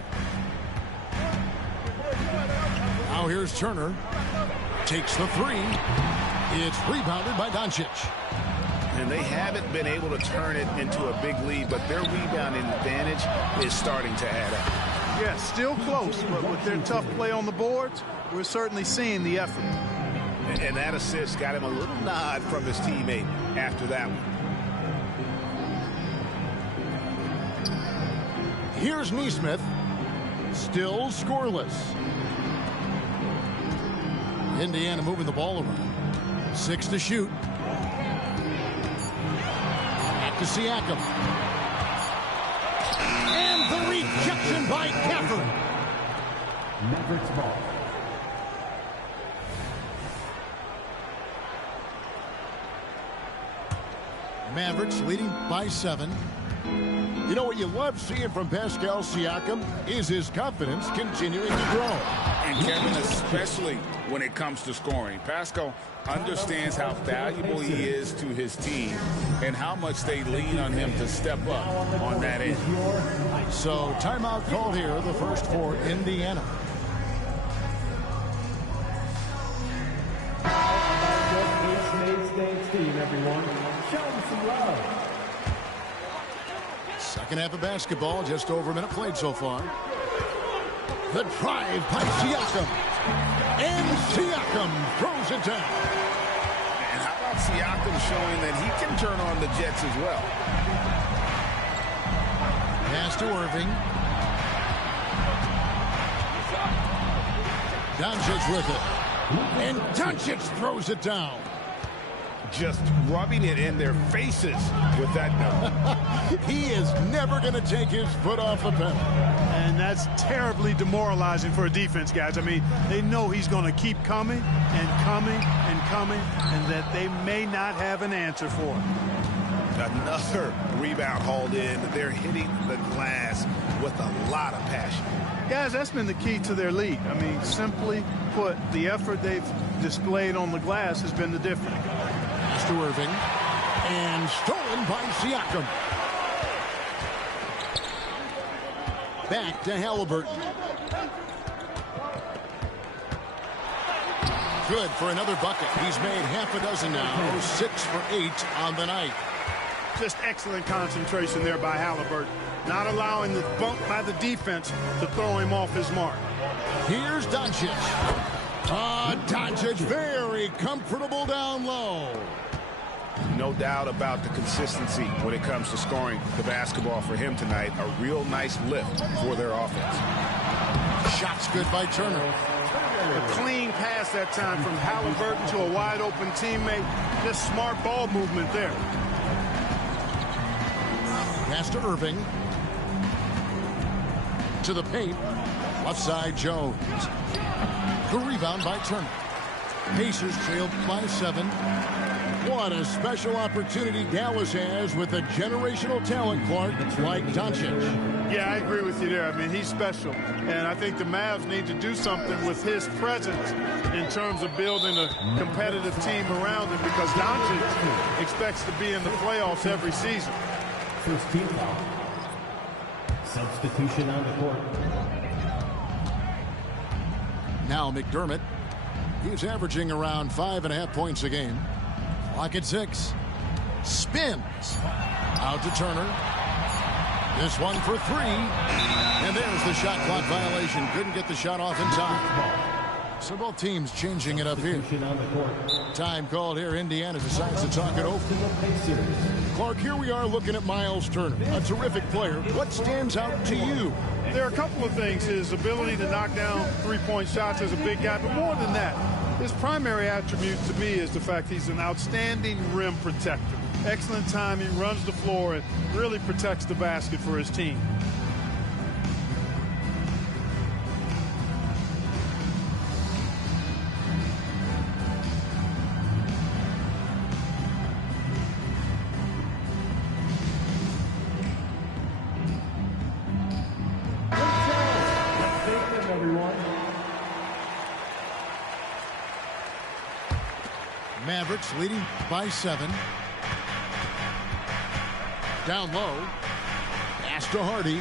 Now here's Turner. Takes the 3. It's rebounded by Doncic. And they haven't been able to turn it into a big lead, but their rebounding advantage is starting to add up. Yeah, still close, but with their tough play on the boards, we're certainly seeing the effort. And that assist got him a little nod from his teammate after that one. Here's Nesmith. Still scoreless. Indiana moving the ball around. 6 to shoot. Back to Siakam. And the rejection by Gafford. Mavericks ball. Mavericks leading by 7. You know what you love seeing from Pascal Siakam is his confidence continuing to grow. And Kevin, especially when it comes to scoring. Pascal understands how valuable he is to his team and how much they lean on him to step up on that end. So timeout called here, the first for Indiana. Team, everyone. Show them some love. Second half of basketball, just over a minute played so far. The drive by Siakam. And Siakam throws it down. And how about Siakam showing that he can turn on the Jets as well? Pass to Irving. Doncic with it. And Doncic throws it down. Just rubbing it in their faces with that no. He is never going to take his foot off the pedal. And that's terribly demoralizing for a defense, guys. I mean, they know he's going to keep coming and coming and coming, and that they may not have an answer for it. Another rebound hauled in. They're hitting the glass with a lot of passion. Guys, that's been the key to their lead. I mean, simply put, the effort they've displayed on the glass has been the difference. To Irving, and stolen by Siakam. Back to Halliburton. Good for another bucket. He's made half a dozen now, 6 for 8 on the night. Just excellent concentration there by Halliburton, not allowing the bump by the defense to throw him off his mark. Here's Doncic. Doncic very comfortable down low. No doubt about the consistency when it comes to scoring the basketball for him tonight. A real nice lift for their offense. Shots good by Turner. A clean pass that time from Halliburton to a wide open teammate. Just smart ball movement there. Pass to Irving. To the paint. Left side Jones. The rebound by Turner. Pacers trailed by 7. What a special opportunity Dallas has with a generational talent, Clark, like Doncic. Yeah, I agree with you there. I mean, he's special. And I think the Mavs need to do something with his presence in terms of building a competitive team around him, because Doncic expects to be in the playoffs every season. First team foul. Substitution on the court. Now McDermott. He's averaging around 5.5 points a game. Clock at 6. Spins. Out to Turner. This one for 3. And there's the shot clock violation. Couldn't get the shot off in time. So both teams changing it up here. Time called here. Indiana decides to talk it over. Clark, here we are looking at Miles Turner. A terrific player. What stands out to you? There are a couple of things. His ability to knock down three-point shots as a big guy, but more than that, his primary attribute to me is the fact he's an outstanding rim protector. Excellent timing, runs the floor, and really protects the basket for his team. Mavericks leading by 7. Down low. Pass to Hardy.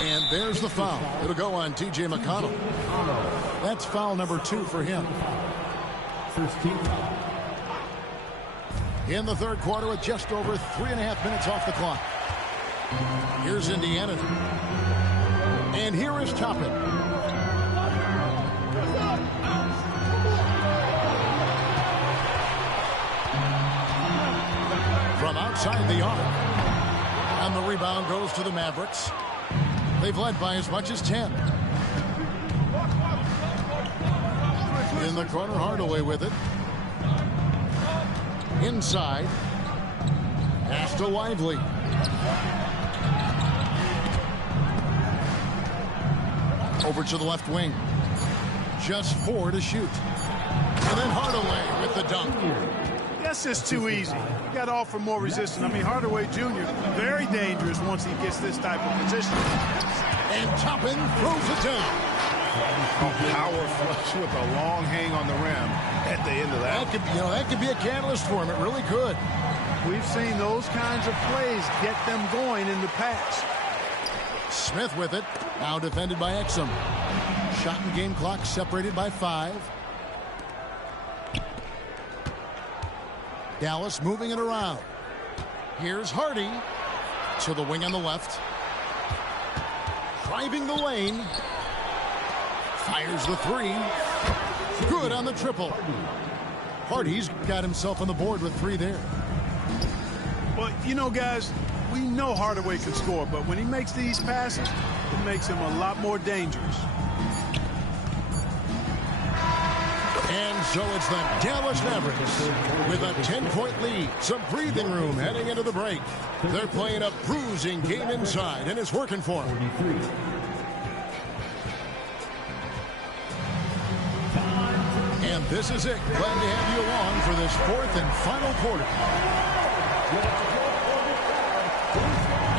And there's the foul. It'll go on T.J. McConnell. That's foul number 2 for him. First team foul. In the third quarter with just over 3.5 minutes off the clock. Here's Indiana. And here is Toppin. From outside the arc. And the rebound goes to the Mavericks. They've led by as much as 10. In the corner, Hardaway with it. Inside. Pass to Lively. Over to the left wing. Just 4 to shoot. And then Hardaway with the dunk. That's just too easy. You got to offer more resistance. I mean, Hardaway Jr., very dangerous once he gets this type of position. And Toppin throws it down. Power flush with a long hang on the rim at the end of that. That could be a catalyst for him. It really could. We've seen those kinds of plays get them going in the past. Smith with it. Now defended by Exum. Shot and game clock separated by 5. Dallas moving it around. Here's Hardy to the wing on the left. driving the lane. Fires the three. Good on the triple. Hardy's got himself on the board with 3 there. Well, you know, guys, we know Hardaway can score, but when he makes these passes, it makes him a lot more dangerous. And so it's the Dallas Mavericks with a 10-point lead. Some breathing room heading into the break. They're playing a bruising game inside, and it's working for them. And this is it. Glad to have you along for this 4th and final quarter.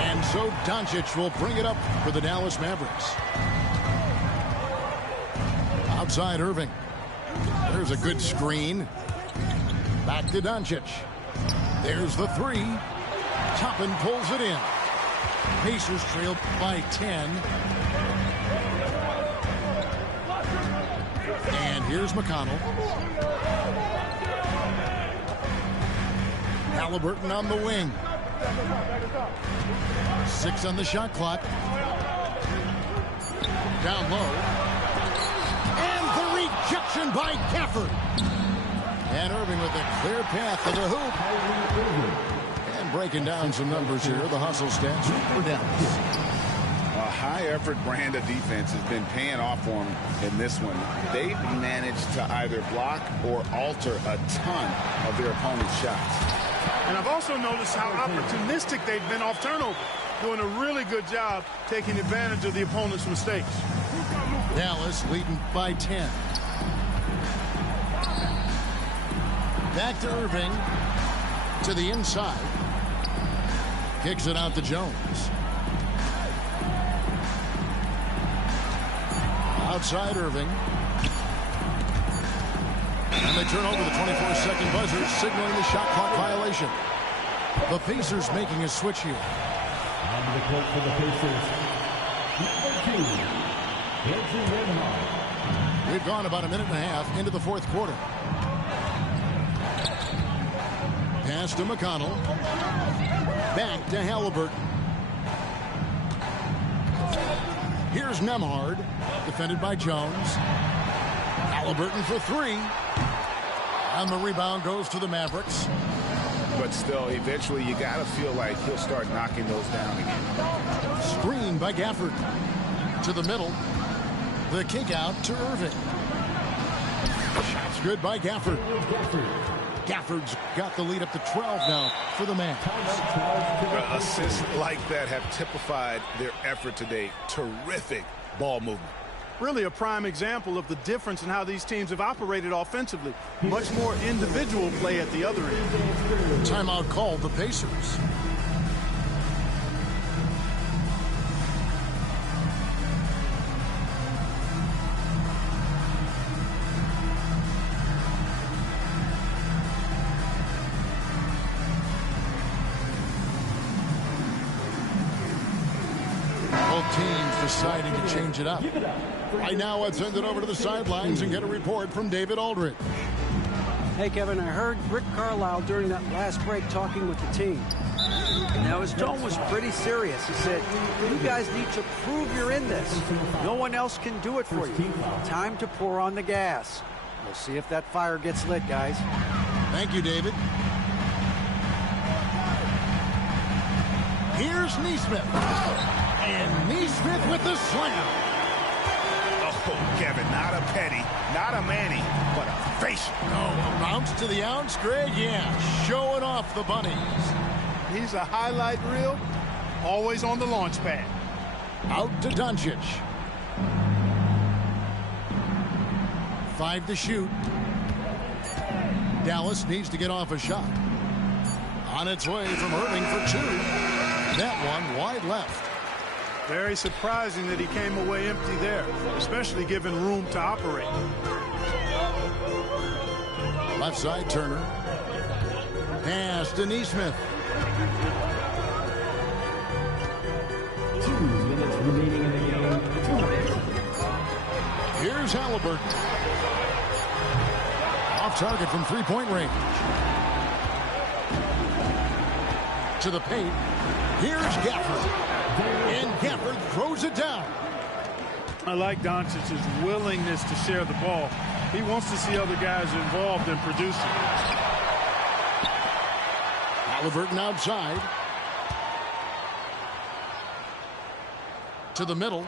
And so Doncic will bring it up for the Dallas Mavericks. Outside Irving. There's a good screen. Back to Doncic. There's the 3. Toppin pulls it in. Pacers trail by 10. And here's McConnell. Halliburton on the wing. 6 on the shot clock. Down low. Rejection by Gafford. And Irving with a clear path to the hoop. And breaking down some numbers here. The hustle stats for Dallas. A high-effort brand of defense has been paying off for them in this one. They've managed to either block or alter a ton of their opponent's shots. And I've also noticed how opportunistic they've been off turnover. Doing a really good job taking advantage of the opponent's mistakes. Dallas leading by 10. Back to Irving. To the inside. Kicks it out to Jones. Outside Irving. And they turn over the 24-second buzzer, signaling the shot clock violation. The Pacers making a switch here. On the court for the Pacers, number 2, We've gone about a minute and a half into the 4th quarter. Pass to McConnell. Back to Halliburton. Here's Nembhard, defended by Jones. Halliburton for 3. And the rebound goes to the Mavericks. But still, eventually you got to feel like he'll start knocking those down again. Screen by Gafford. To the middle. The kick out to Irving. Shots good by Gafford. Gafford's got the lead up to 12 now for the Mavs. Assists like that have typified their effort today. Terrific ball movement. Really a prime example of the difference in how these teams have operated offensively. Much more individual play at the other end. Timeout called the Pacers. Teams deciding to change it up. Right now, let's send it over to the sidelines and get a report from David Aldridge. Hey, Kevin, I heard Rick Carlisle during that last break talking with the team. Now, his tone was pretty serious. He said, you guys need to prove you're in this. No one else can do it for you. Time to pour on the gas. We'll see if that fire gets lit, guys. Thank you, David. Here's Nesmith. And Nesmith with the slam. Oh, Kevin, not a Petty, not a Manny, but a facial. Oh, bounce to the ounce, Greg. Yeah, showing off the bunnies. He's a highlight reel, always on the launch pad. Out to Doncic. 5 to shoot. Dallas needs to get off a shot. On its way from Irving for 2. That one wide left. Very surprising that he came away empty there, especially given room to operate. Left side, Turner. Pass to Nesmith. 2 minutes remaining in the game. Here's Halliburton. Off target from 3-point range. To the paint. Here's Gafford. And Gafford throws it down. I like Doncic's willingness to share the ball. He wants to see other guys involved in producing. Halliburton outside. To the middle.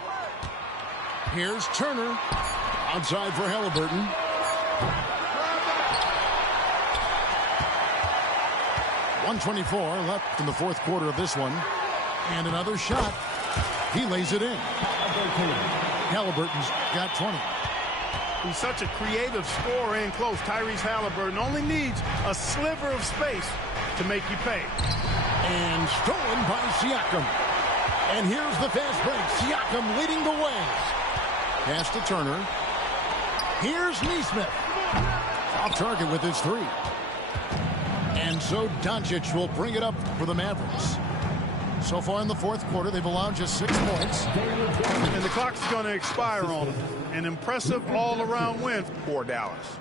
Here's Turner. Outside for Halliburton. .124 left in the fourth quarter of this one. And another shot. He lays it in. Halliburton's got 20. He's such a creative scorer in close. Tyrese Halliburton only needs a sliver of space to make you pay. And stolen by Siakam. And here's the fast break. Siakam leading the way. Pass to Turner. Here's Nesmith. Off target with his three. And so Doncic will bring it up for the Mavericks. So far in the fourth quarter, they've allowed just 6 points. And the clock's going to expire on them. An impressive all-around win for Dallas.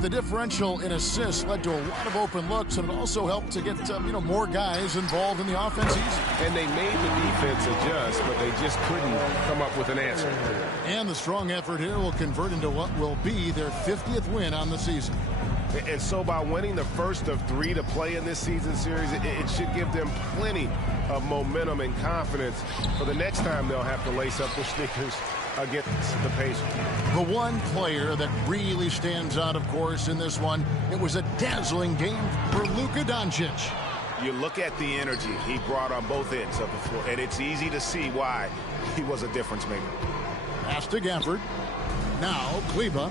The differential in assists led to a lot of open looks, and it also helped to get more guys involved in the offense easy. And they made the defense adjust, but they just couldn't come up with an answer. And the strong effort here will convert into what will be their 50th win on the season. And so by winning the first of 3 to play in this season series, it should give them plenty of momentum and confidence for the next time they'll have to lace up their sneakers against the Pacers. The one player that really stands out, of course, in this one, it was a dazzling game for Luka Doncic. You look at the energy he brought on both ends of the floor, and it's easy to see why he was a difference maker. Pass to Gafford. Now Kleba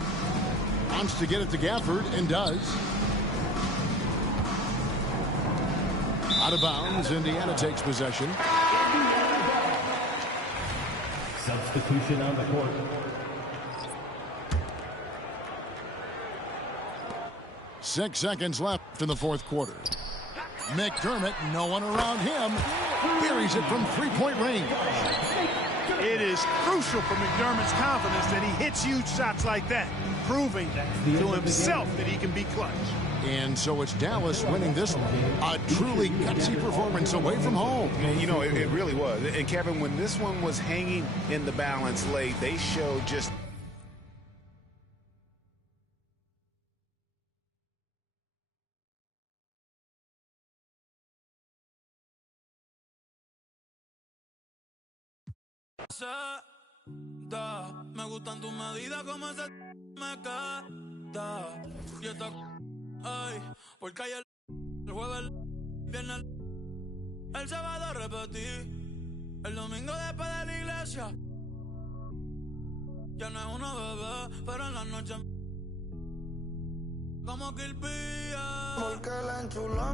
wants to get it to Gafford and does. Out of bounds, Indiana takes possession. Substitution on the court. Six seconds left in the fourth quarter. McDermott, no one around him. Buries it from three-point range. It is crucial for McDermott's confidence that he hits huge shots like that, proving to himself that he can be clutch. And so it's Dallas winning this one. A truly gutsy performance away from home. And you know, it really was. And Kevin, when this one was hanging in the balance late, they showed just... Me gustan tus medidas como ese me queda. Y esta ay, porque hay el jueves, el viernes, el sábado repetí. El domingo después de la iglesia. Ya no es una bebé, pero en la noche como que el pía. Porque la enchuló.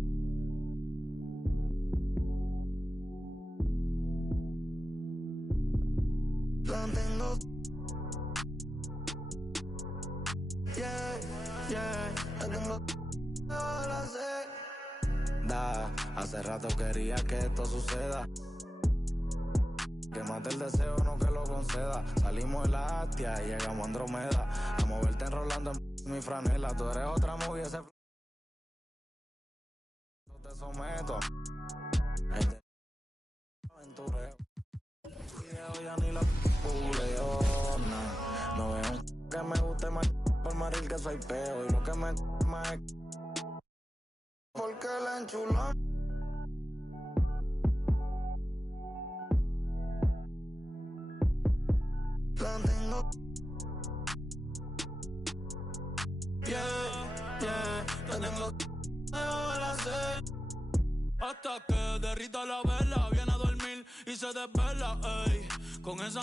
La tengo. Yeah, yeah, la tengo. Ahora sé. Da, hace rato quería que esto suceda. Que mate el deseo, no que lo conceda. Salimos de la Astia y llegamos a Andromeda. A moverte enrolando en mi franela. Tú eres otra movie, ese te someto. Aventureo. Ya ni la no veo que me guste más por maril que soy peo. Y lo que me más es porque la enchuló. La tengo. Yeah, yeah, la tengo. Hasta que derrita la vela, viene a dormir y se desvela, ey. Con esa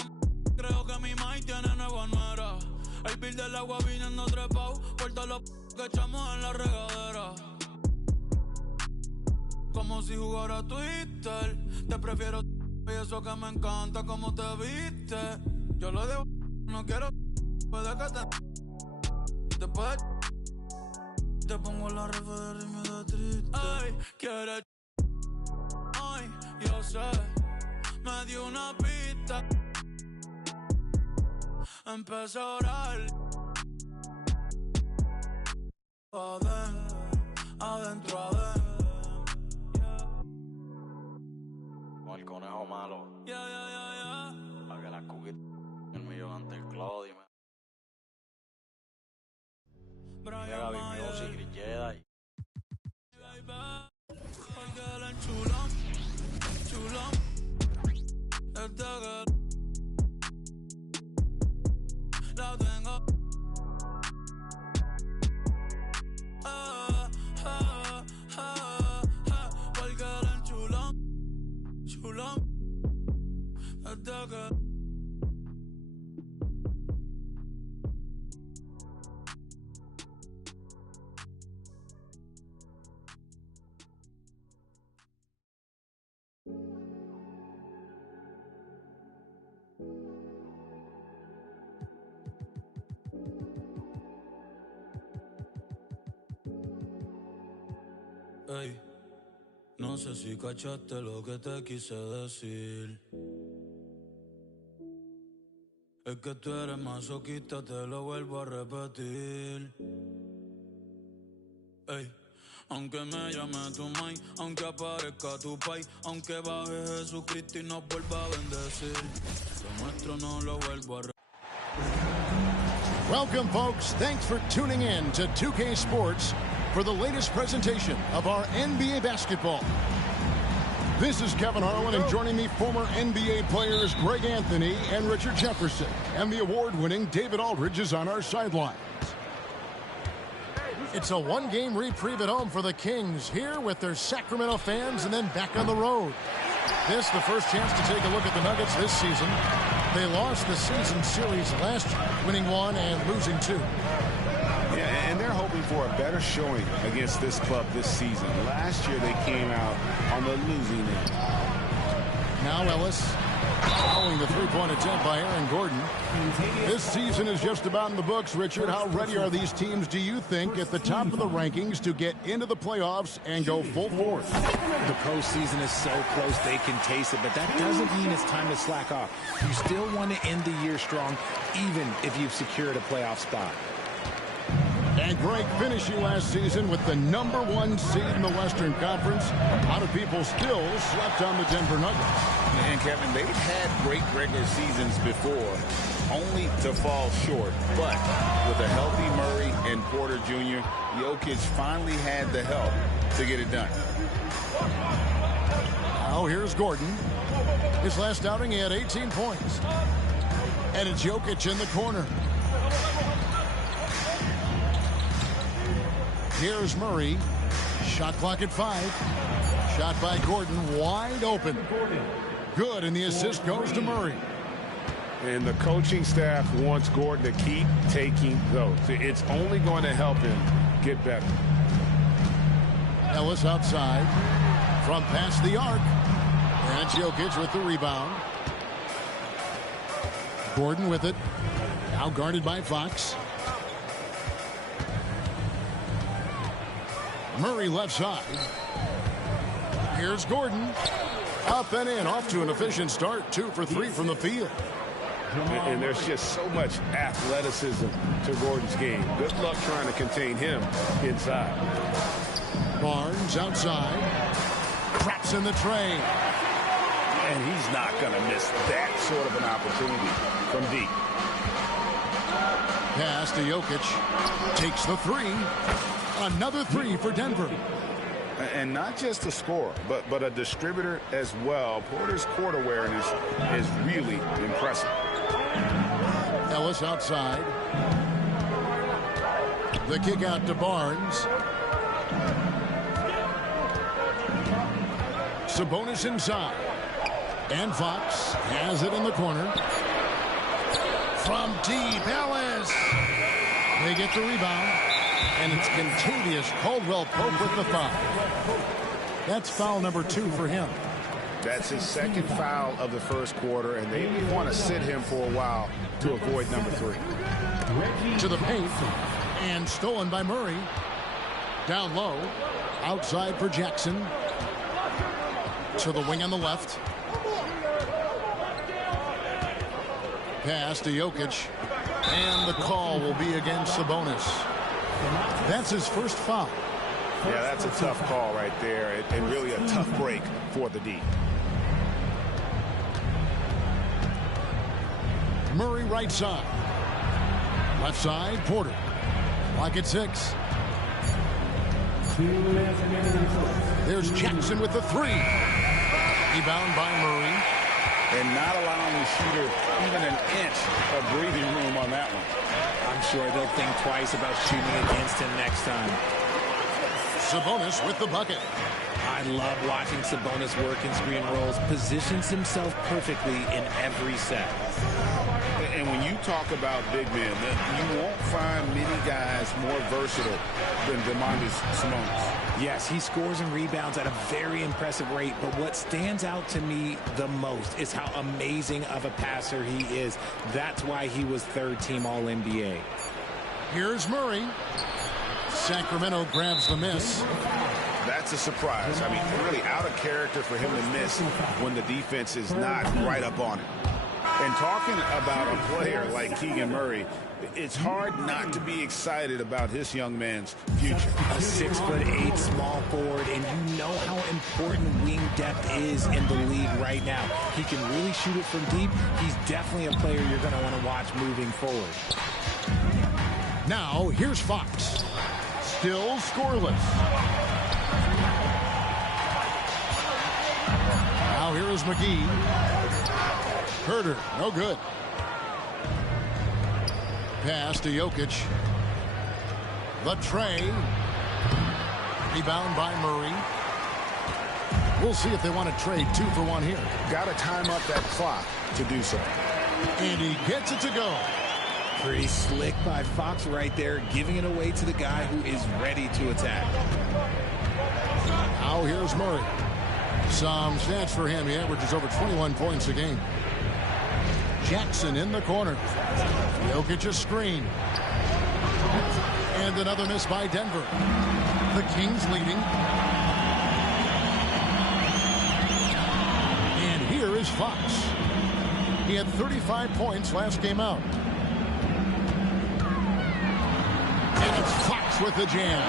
creo que mi maíz tiene nueva nuera. El bill del agua viniendo trepao por todos los que echamos en la regadera. Como si jugara Twitter. Te prefiero y eso que me encanta como te viste. Yo lo debo, no quiero puede que te puede. Te pongo la refe de ritmo de triste. Ay, quiere. Ay, yo sé. Me dio una pista. Empecé a orar. Adentro. Como el conejo malo. Yeah. Pa' que la cookie el millón Ey, no sé si cachaste lo que te quise decir. Es que tú eres masoquista, te lo vuelvo a repetir. Ey, aunque me llame tu mai, aunque aparezca tu pai, aunque baje Jesucristo y nos vuelva a bendecir, lo nuestro no lo vuelvo a repetir. Welcome, folks. Thanks for tuning in to 2K Sports for the latest presentation of our NBA basketball. This is Kevin Harlan, and joining me, former NBA players Greg Anthony and Richard Jefferson. And the award-winning David Aldridge is on our sidelines. It's a one-game reprieve at home for the Kings, here with their Sacramento fans and then back on the road. This the first chance to take a look at the Nuggets this season. They lost the season series last year, winning 1 and losing 2. Yeah, and they're hoping for a better showing against this club this season. Last year they came out on the losing end. Now Ellis, following the three-point attempt by Aaron Gordon. This season is just about in the books, Richard. How ready are these teams, do you think, at the top of the rankings to get into the playoffs and go full force? The postseason is so close they can taste it, but that doesn't mean it's time to slack off. You still want to end the year strong, even if you've secured a playoff spot. And Greg, finishing last season with the #1 seed in the Western Conference, a lot of people still slept on the Denver Nuggets. And Kevin, they've had great regular seasons before, only to fall short. But with a healthy Murray and Porter Jr., Jokic finally had the help to get it done. Now here's Gordon. His last outing, he had 18 points. And it's Jokic in the corner. Here's Murray. Shot clock at 5. Shot by Gordon, wide open. Good, and the assist goes to Murray. And the coaching staff wants Gordon to keep taking those. It's only going to help him get better. Ellis outside. From past the arc. And it's Jokic with the rebound. Gordon with it. Now guarded by Fox. Murray left side. Here's Gordon. Up and in, off to an efficient start. 2 for 3 from the field. And there's just so much athleticism to Gordon's game. Good luck trying to contain him inside. Barnes outside. Traps in the tray. And he's not going to miss that sort of an opportunity from deep. Pass to Jokic. Takes the 3. Another 3 for Denver. And not just a scorer, but a distributor as well. Porter's court awareness is really impressive. Ellis outside. The kick out to Barnes. Sabonis inside. And Fox has it in the corner. From deep, Ellis. They get the rebound. And it's contagious. Caldwell Pope with the foul. That's foul number 2 for him. That's his second foul of the first quarter, and they want to sit him for a while to avoid number 3. To the paint, and stolen by Murray. Down low, outside for Jackson. To the wing on the left. Pass to Jokic. And the call will be against Sabonis. That's his first foul. Yeah, that's a tough call right there, and really a tough break for the D. Murray right side. Left side, Porter. Clock at 6. There's Jackson with the 3. Rebound by Murray. And not allowing the shooter even an inch of breathing room on that one. I'm sure they'll think twice about shooting against him next time. Sabonis with the bucket. I love watching Sabonis work in screen rolls. Positions himself perfectly in every set. And when you talk about big men, you won't find many guys more versatile than Domantas Sabonis. Yes, he scores and rebounds at a very impressive rate, but what stands out to me the most is how amazing of a passer he is. That's why he was third-team All-NBA. Here's Murray. Sacramento grabs the miss. That's a surprise. I mean, really out of character for him to miss when the defense is not right up on him. And talking about a player like Keegan Murray, it's hard not to be excited about this young man's future. A 6'8" small forward, and you know how important wing depth is in the league right now. He can really shoot it from deep. He's definitely a player you're going to want to watch moving forward. Now, here's Fox. Still scoreless. Now here is McGee. Herter, no good. Pass to Jokic. The tray. Rebound by Murray. We'll see if they want to trade 2 for 1 here. Got to time up that clock to do so. And he gets it to go. Pretty slick by Fox right there, giving it away to the guy who is ready to attack. Now here's Murray. Some stats for him. He averages over 21 points a game. Jackson in the corner. Jokic a screen. And another miss by Denver. The Kings leading. And here is Fox. He had 35 points last game out. And it's Fox with the jam.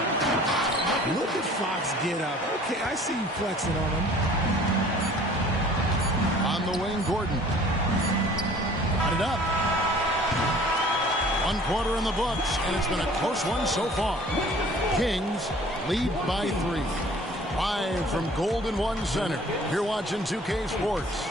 Look at Fox get up. Okay, I see you flexing on him. On the wing, Gordon. Got it up. 1 quarter in the books, and it's been a close one so far. Kings lead by 3. Live from Golden One Center. You're watching 2K Sports.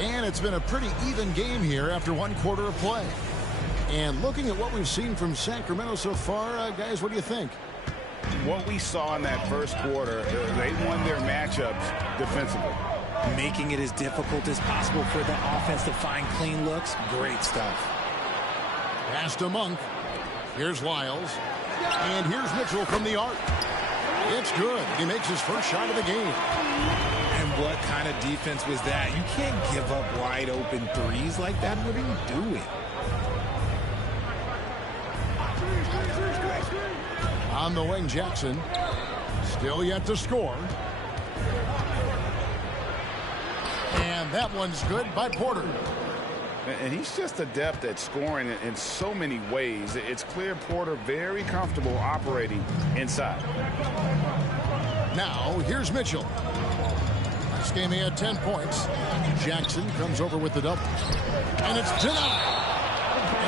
And it's been a pretty even game here after 1 quarter of play. And looking at what we've seen from Sacramento so far, guys, what do you think? What we saw in that first quarter, they won their matchups defensively. Making it as difficult as possible for the offense to find clean looks. Great stuff. Pass to Monk. Here's Lyles. And here's Mitchell from the arc. It's good. He makes his first shot of the game. And what kind of defense was that? You can't give up wide open threes like that. What are you doing? On the wing, Jackson. Still yet to score. And that one's good by Porter. And he's just adept at scoring in so many ways. It's clear Porter very comfortable operating inside. Now, here's Mitchell. This game he had 10 points. Jackson comes over with the double. And it's denied.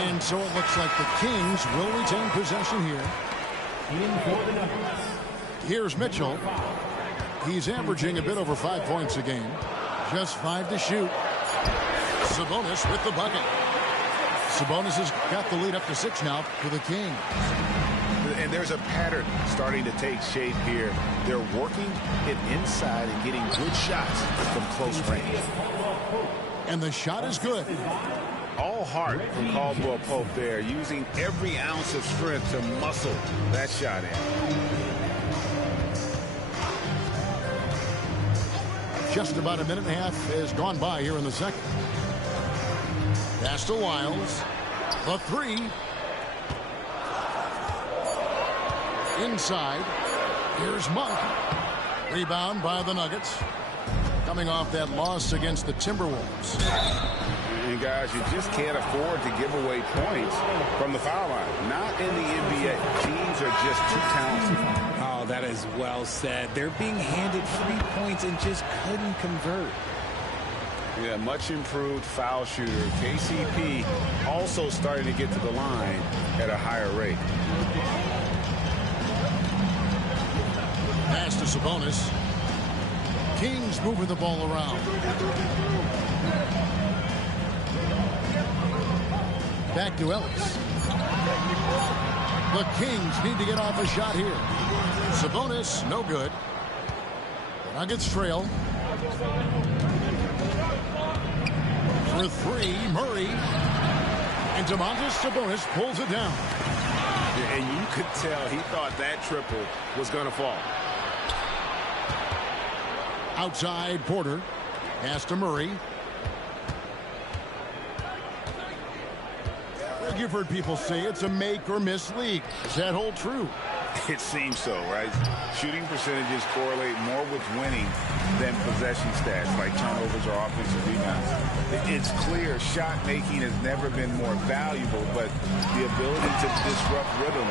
And so it looks like the Kings will retain possession here. Here's Mitchell. He's averaging a bit over 5 points a game. Just 5 to shoot. Sabonis with the bucket. Sabonis has got the lead up to 6 now for the Kings. And there's a pattern starting to take shape here. They're working it inside and getting good shots from close range. And the shot is good. All heart from Caldwell Pope there, using every ounce of strength to muscle that shot in. Just about a minute and a half has gone by here in the second. Pass to Lyles. The 3. Inside. Here's Monk. Rebound by the Nuggets. Coming off that loss against the Timberwolves. And guys, you just can't afford to give away points from the foul line. Not in the NBA. Teams are just too talented. Oh, that is well said. They're being handed free points and just couldn't convert. Yeah, much improved foul shooter. KCP also starting to get to the line at a higher rate. Pass to Sabonis. Kings moving the ball around. Back to Ellis. The Kings need to get off a shot here. Sabonis, no good. The Nuggets trail. For 3, Murray. And Domantas Sabonis pulls it down. And you could tell he thought that triple was going to fall. Outside, Porter. Pass to Murray. You've heard people say it's a make or miss league. Does that hold true? It seems so, right? Shooting percentages correlate more with winning than possession stats like turnovers or offensive rebounds. It's clear shot making has never been more valuable, but the ability to disrupt rhythm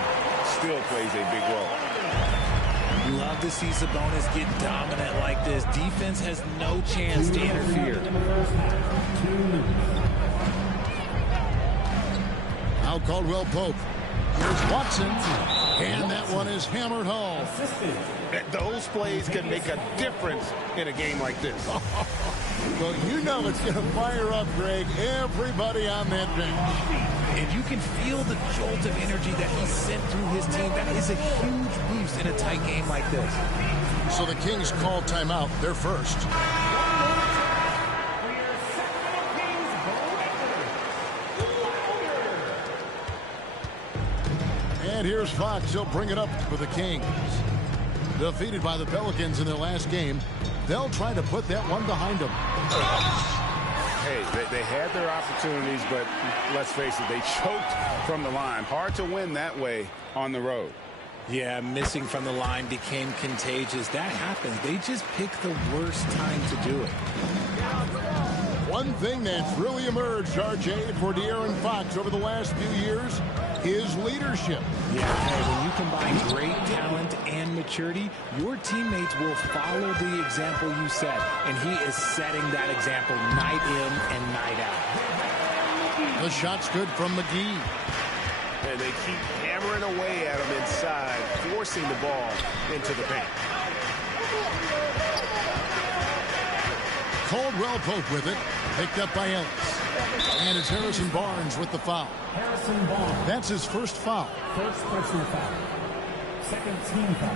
still plays a big role. Love to see Sabonis get dominant like this. Defense has no chance to interfere. Now Caldwell Pope. Here's Watson. And that one is hammered home. Those plays can make a difference in a game like this. Well, you know it's going to fire up, Greg, everybody on that bench. And you can feel the jolt of energy that he sent through his team. That is a huge boost in a tight game like this. So the Kings call timeout. They're first. And here's Fox. He'll bring it up for the Kings. Defeated by the Pelicans in their last game, they'll try to put that one behind them. Hey, they had their opportunities, but let's face it, they choked from the line. Hard to win that way on the road. Yeah, missing from the line became contagious. That happens. They just pick the worst time to do it. One thing that's really emerged, RJ, for De'Aaron Fox over the last few years is leadership. Yeah, when you combine great talent and maturity, your teammates will follow the example you set, and he is setting that example night in and night out. The shot's good from McGee. And they keep hammering away at him inside, forcing the ball into the paint. Caldwell Pope with it, picked up by Ellis. And it's Harrison Barnes with the foul. Harrison Barnes. That's his first foul. First personal foul. Second team foul.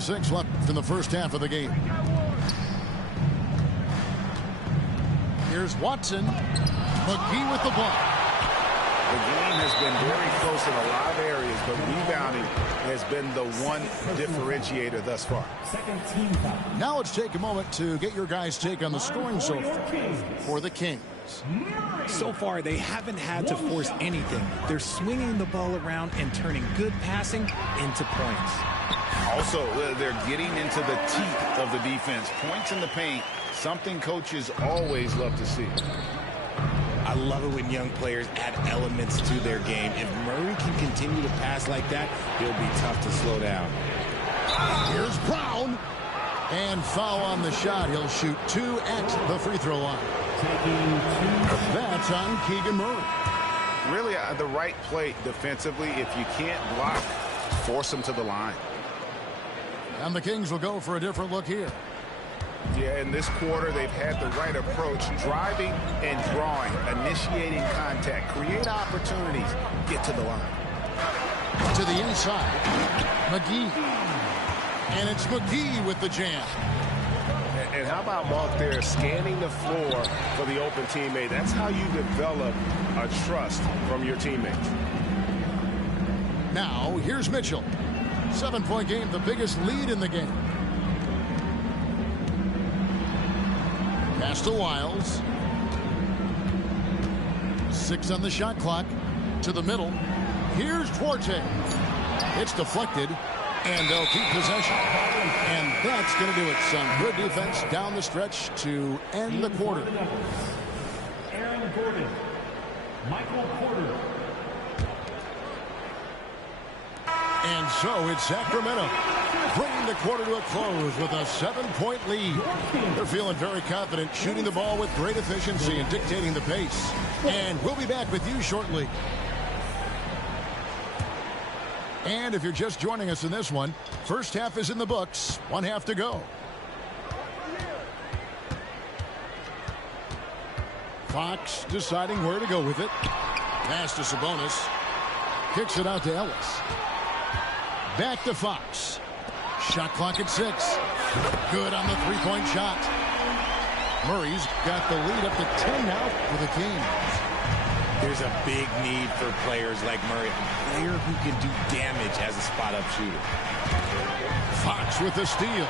1:06 left in the first half of the game. Here's Watson. McGee with the ball. The game has been very close in a lot of areas, but rebounding has been the one differentiator thus far. Second team foul. Now let's take a moment to get your guys' take on the scoring so far for the Kings. So far, they haven't had to force anything. They're swinging the ball around and turning good passing into points. Also, they're getting into the teeth of the defense. Points in the paint, something coaches always love to see. I love it when young players add elements to their game. If Murray can continue to pass like that, he'll be tough to slow down. Here's Brown. And foul on the shot. He'll shoot 2 at the free throw line. That's on Keegan Murray. Really the right play defensively. If you can't block, force them to the line. And the Kings will go for a different look here. Yeah, in this quarter, they've had the right approach, driving and drawing, initiating contact, create opportunities, get to the line. To the inside, McGee. And it's McGee with the jam. And how about Monk there scanning the floor for the open teammate? That's how you develop a trust from your teammates. Now, here's Mitchell. 7-point game, the biggest lead in the game. Pass to Wiles. 6 on the shot clock. To the middle. Here's Duarte. It's deflected, and they'll keep possession. And that's going to do it. Some good defense down the stretch to end the quarter. Aaron Gordon. Michael Porter. And so it's Sacramento bringing the quarter to a close with a 7-point lead. They're feeling very confident, shooting the ball with great efficiency and dictating the pace. And we'll be back with you shortly. And if you're just joining us in this one, first half is in the books. 1 half to go. Fox deciding where to go with it. Pass to Sabonis. Kicks it out to Ellis. Back to Fox. Shot clock at 6. Good on the three-point shot. Murray's got the lead up to 10 now for the Kings. There's a big need for players like Murray, a player who can do damage as a spot-up shooter. Fox with the steal.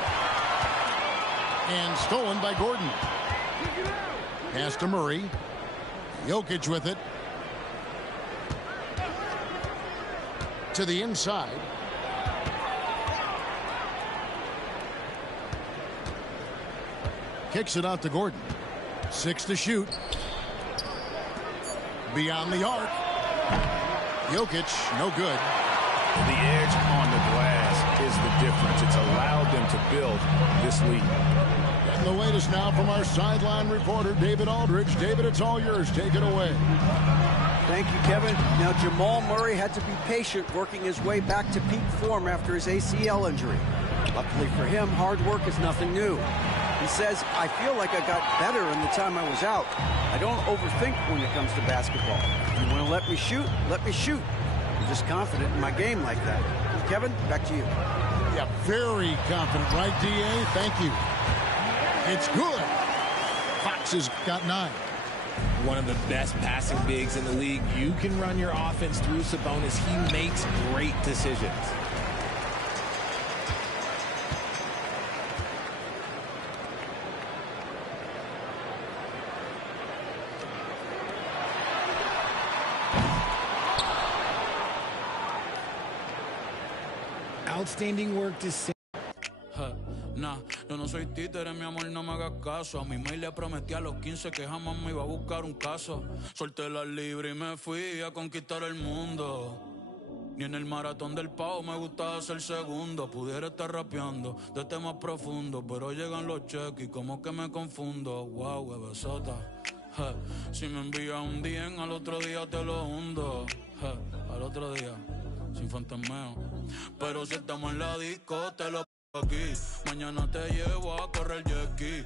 And stolen by Gordon. Pass to Murray. Jokic with it. To the inside. Kicks it out to Gordon. 6 to shoot. Beyond the arc. Jokic, no good. The edge on the glass is the difference. It's allowed them to build this lead. And the latest now from our sideline reporter, David Aldridge. David, it's all yours. Take it away. Thank you, Kevin. Now, Jamal Murray had to be patient working his way back to peak form after his ACL injury. Luckily for him, hard work is nothing new. He says, I feel like I got better in the time I was out. I don't overthink when it comes to basketball. If you want to let me shoot, let me shoot. I'm just confident in my game like that. Kevin, back to you. Yeah, very confident, right, D.A.? Thank you. It's good. Fox has got 9. One of the best passing bigs in the league. You can run your offense through Sabonis. He makes great decisions. Outstanding work to say. Nah, yo no soy títere, mi amor, no me hagas caso. A mi mail le prometí a los 15 que jamás me iba a buscar un caso. Solté la libre y me fui a conquistar el mundo. Ni en el maratón del pavo me gustaba ser segundo. Pudiera estar rapeando de temas profundos, pero llegan los cheques y como que me confundo. Wow, bebesota. Si me envías un DM, al otro día te lo hundo. Al otro día, sin fantasmeo. Pero si estamos en la disco, te lo aquí. Mañana te llevo a correr jet ski.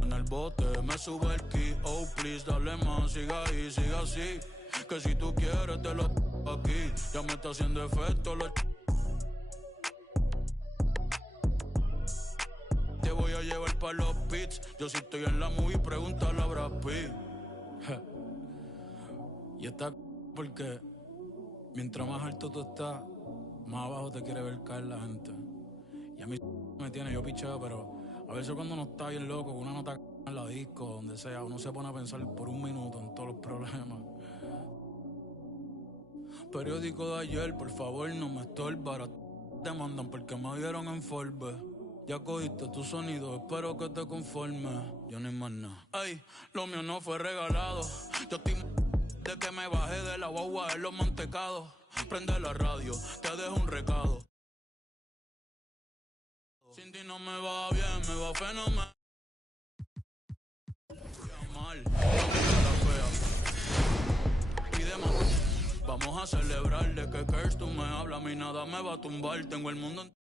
En el bote me sube el ki. Oh, please, dale más, siga ahí, siga así. Que si tú quieres te lo aquí. Ya me está haciendo efecto lo. Te voy a llevar para los pits. Yo si estoy en la movie, pregúntale a Brad Pitt. Y está porque mientras más alto tú estás, más abajo te quiere ver caer la gente. Y a mí me tiene, yo picheo, pero a veces cuando uno está bien loco, uno no está en la disco, donde sea, uno se pone a pensar por un minuto en todos los problemas. Periódico de ayer, por favor, no me estorba. Te mandan porque me dieron en Forbes. Ya cogiste tu sonido, espero que te conformes. Yo ni más nada. Ay, lo mío no fue regalado. Yo estoy de que me bajé de la guagua en los mantecados. Prende la radio, te dejo un recado. Sin ti no me va bien, me va fenomenal. Mal, la fea. Y demás. Vamos a celebrar de que Kirst tú me hablas, a mí nada me va a tumbar. Tengo el mundo en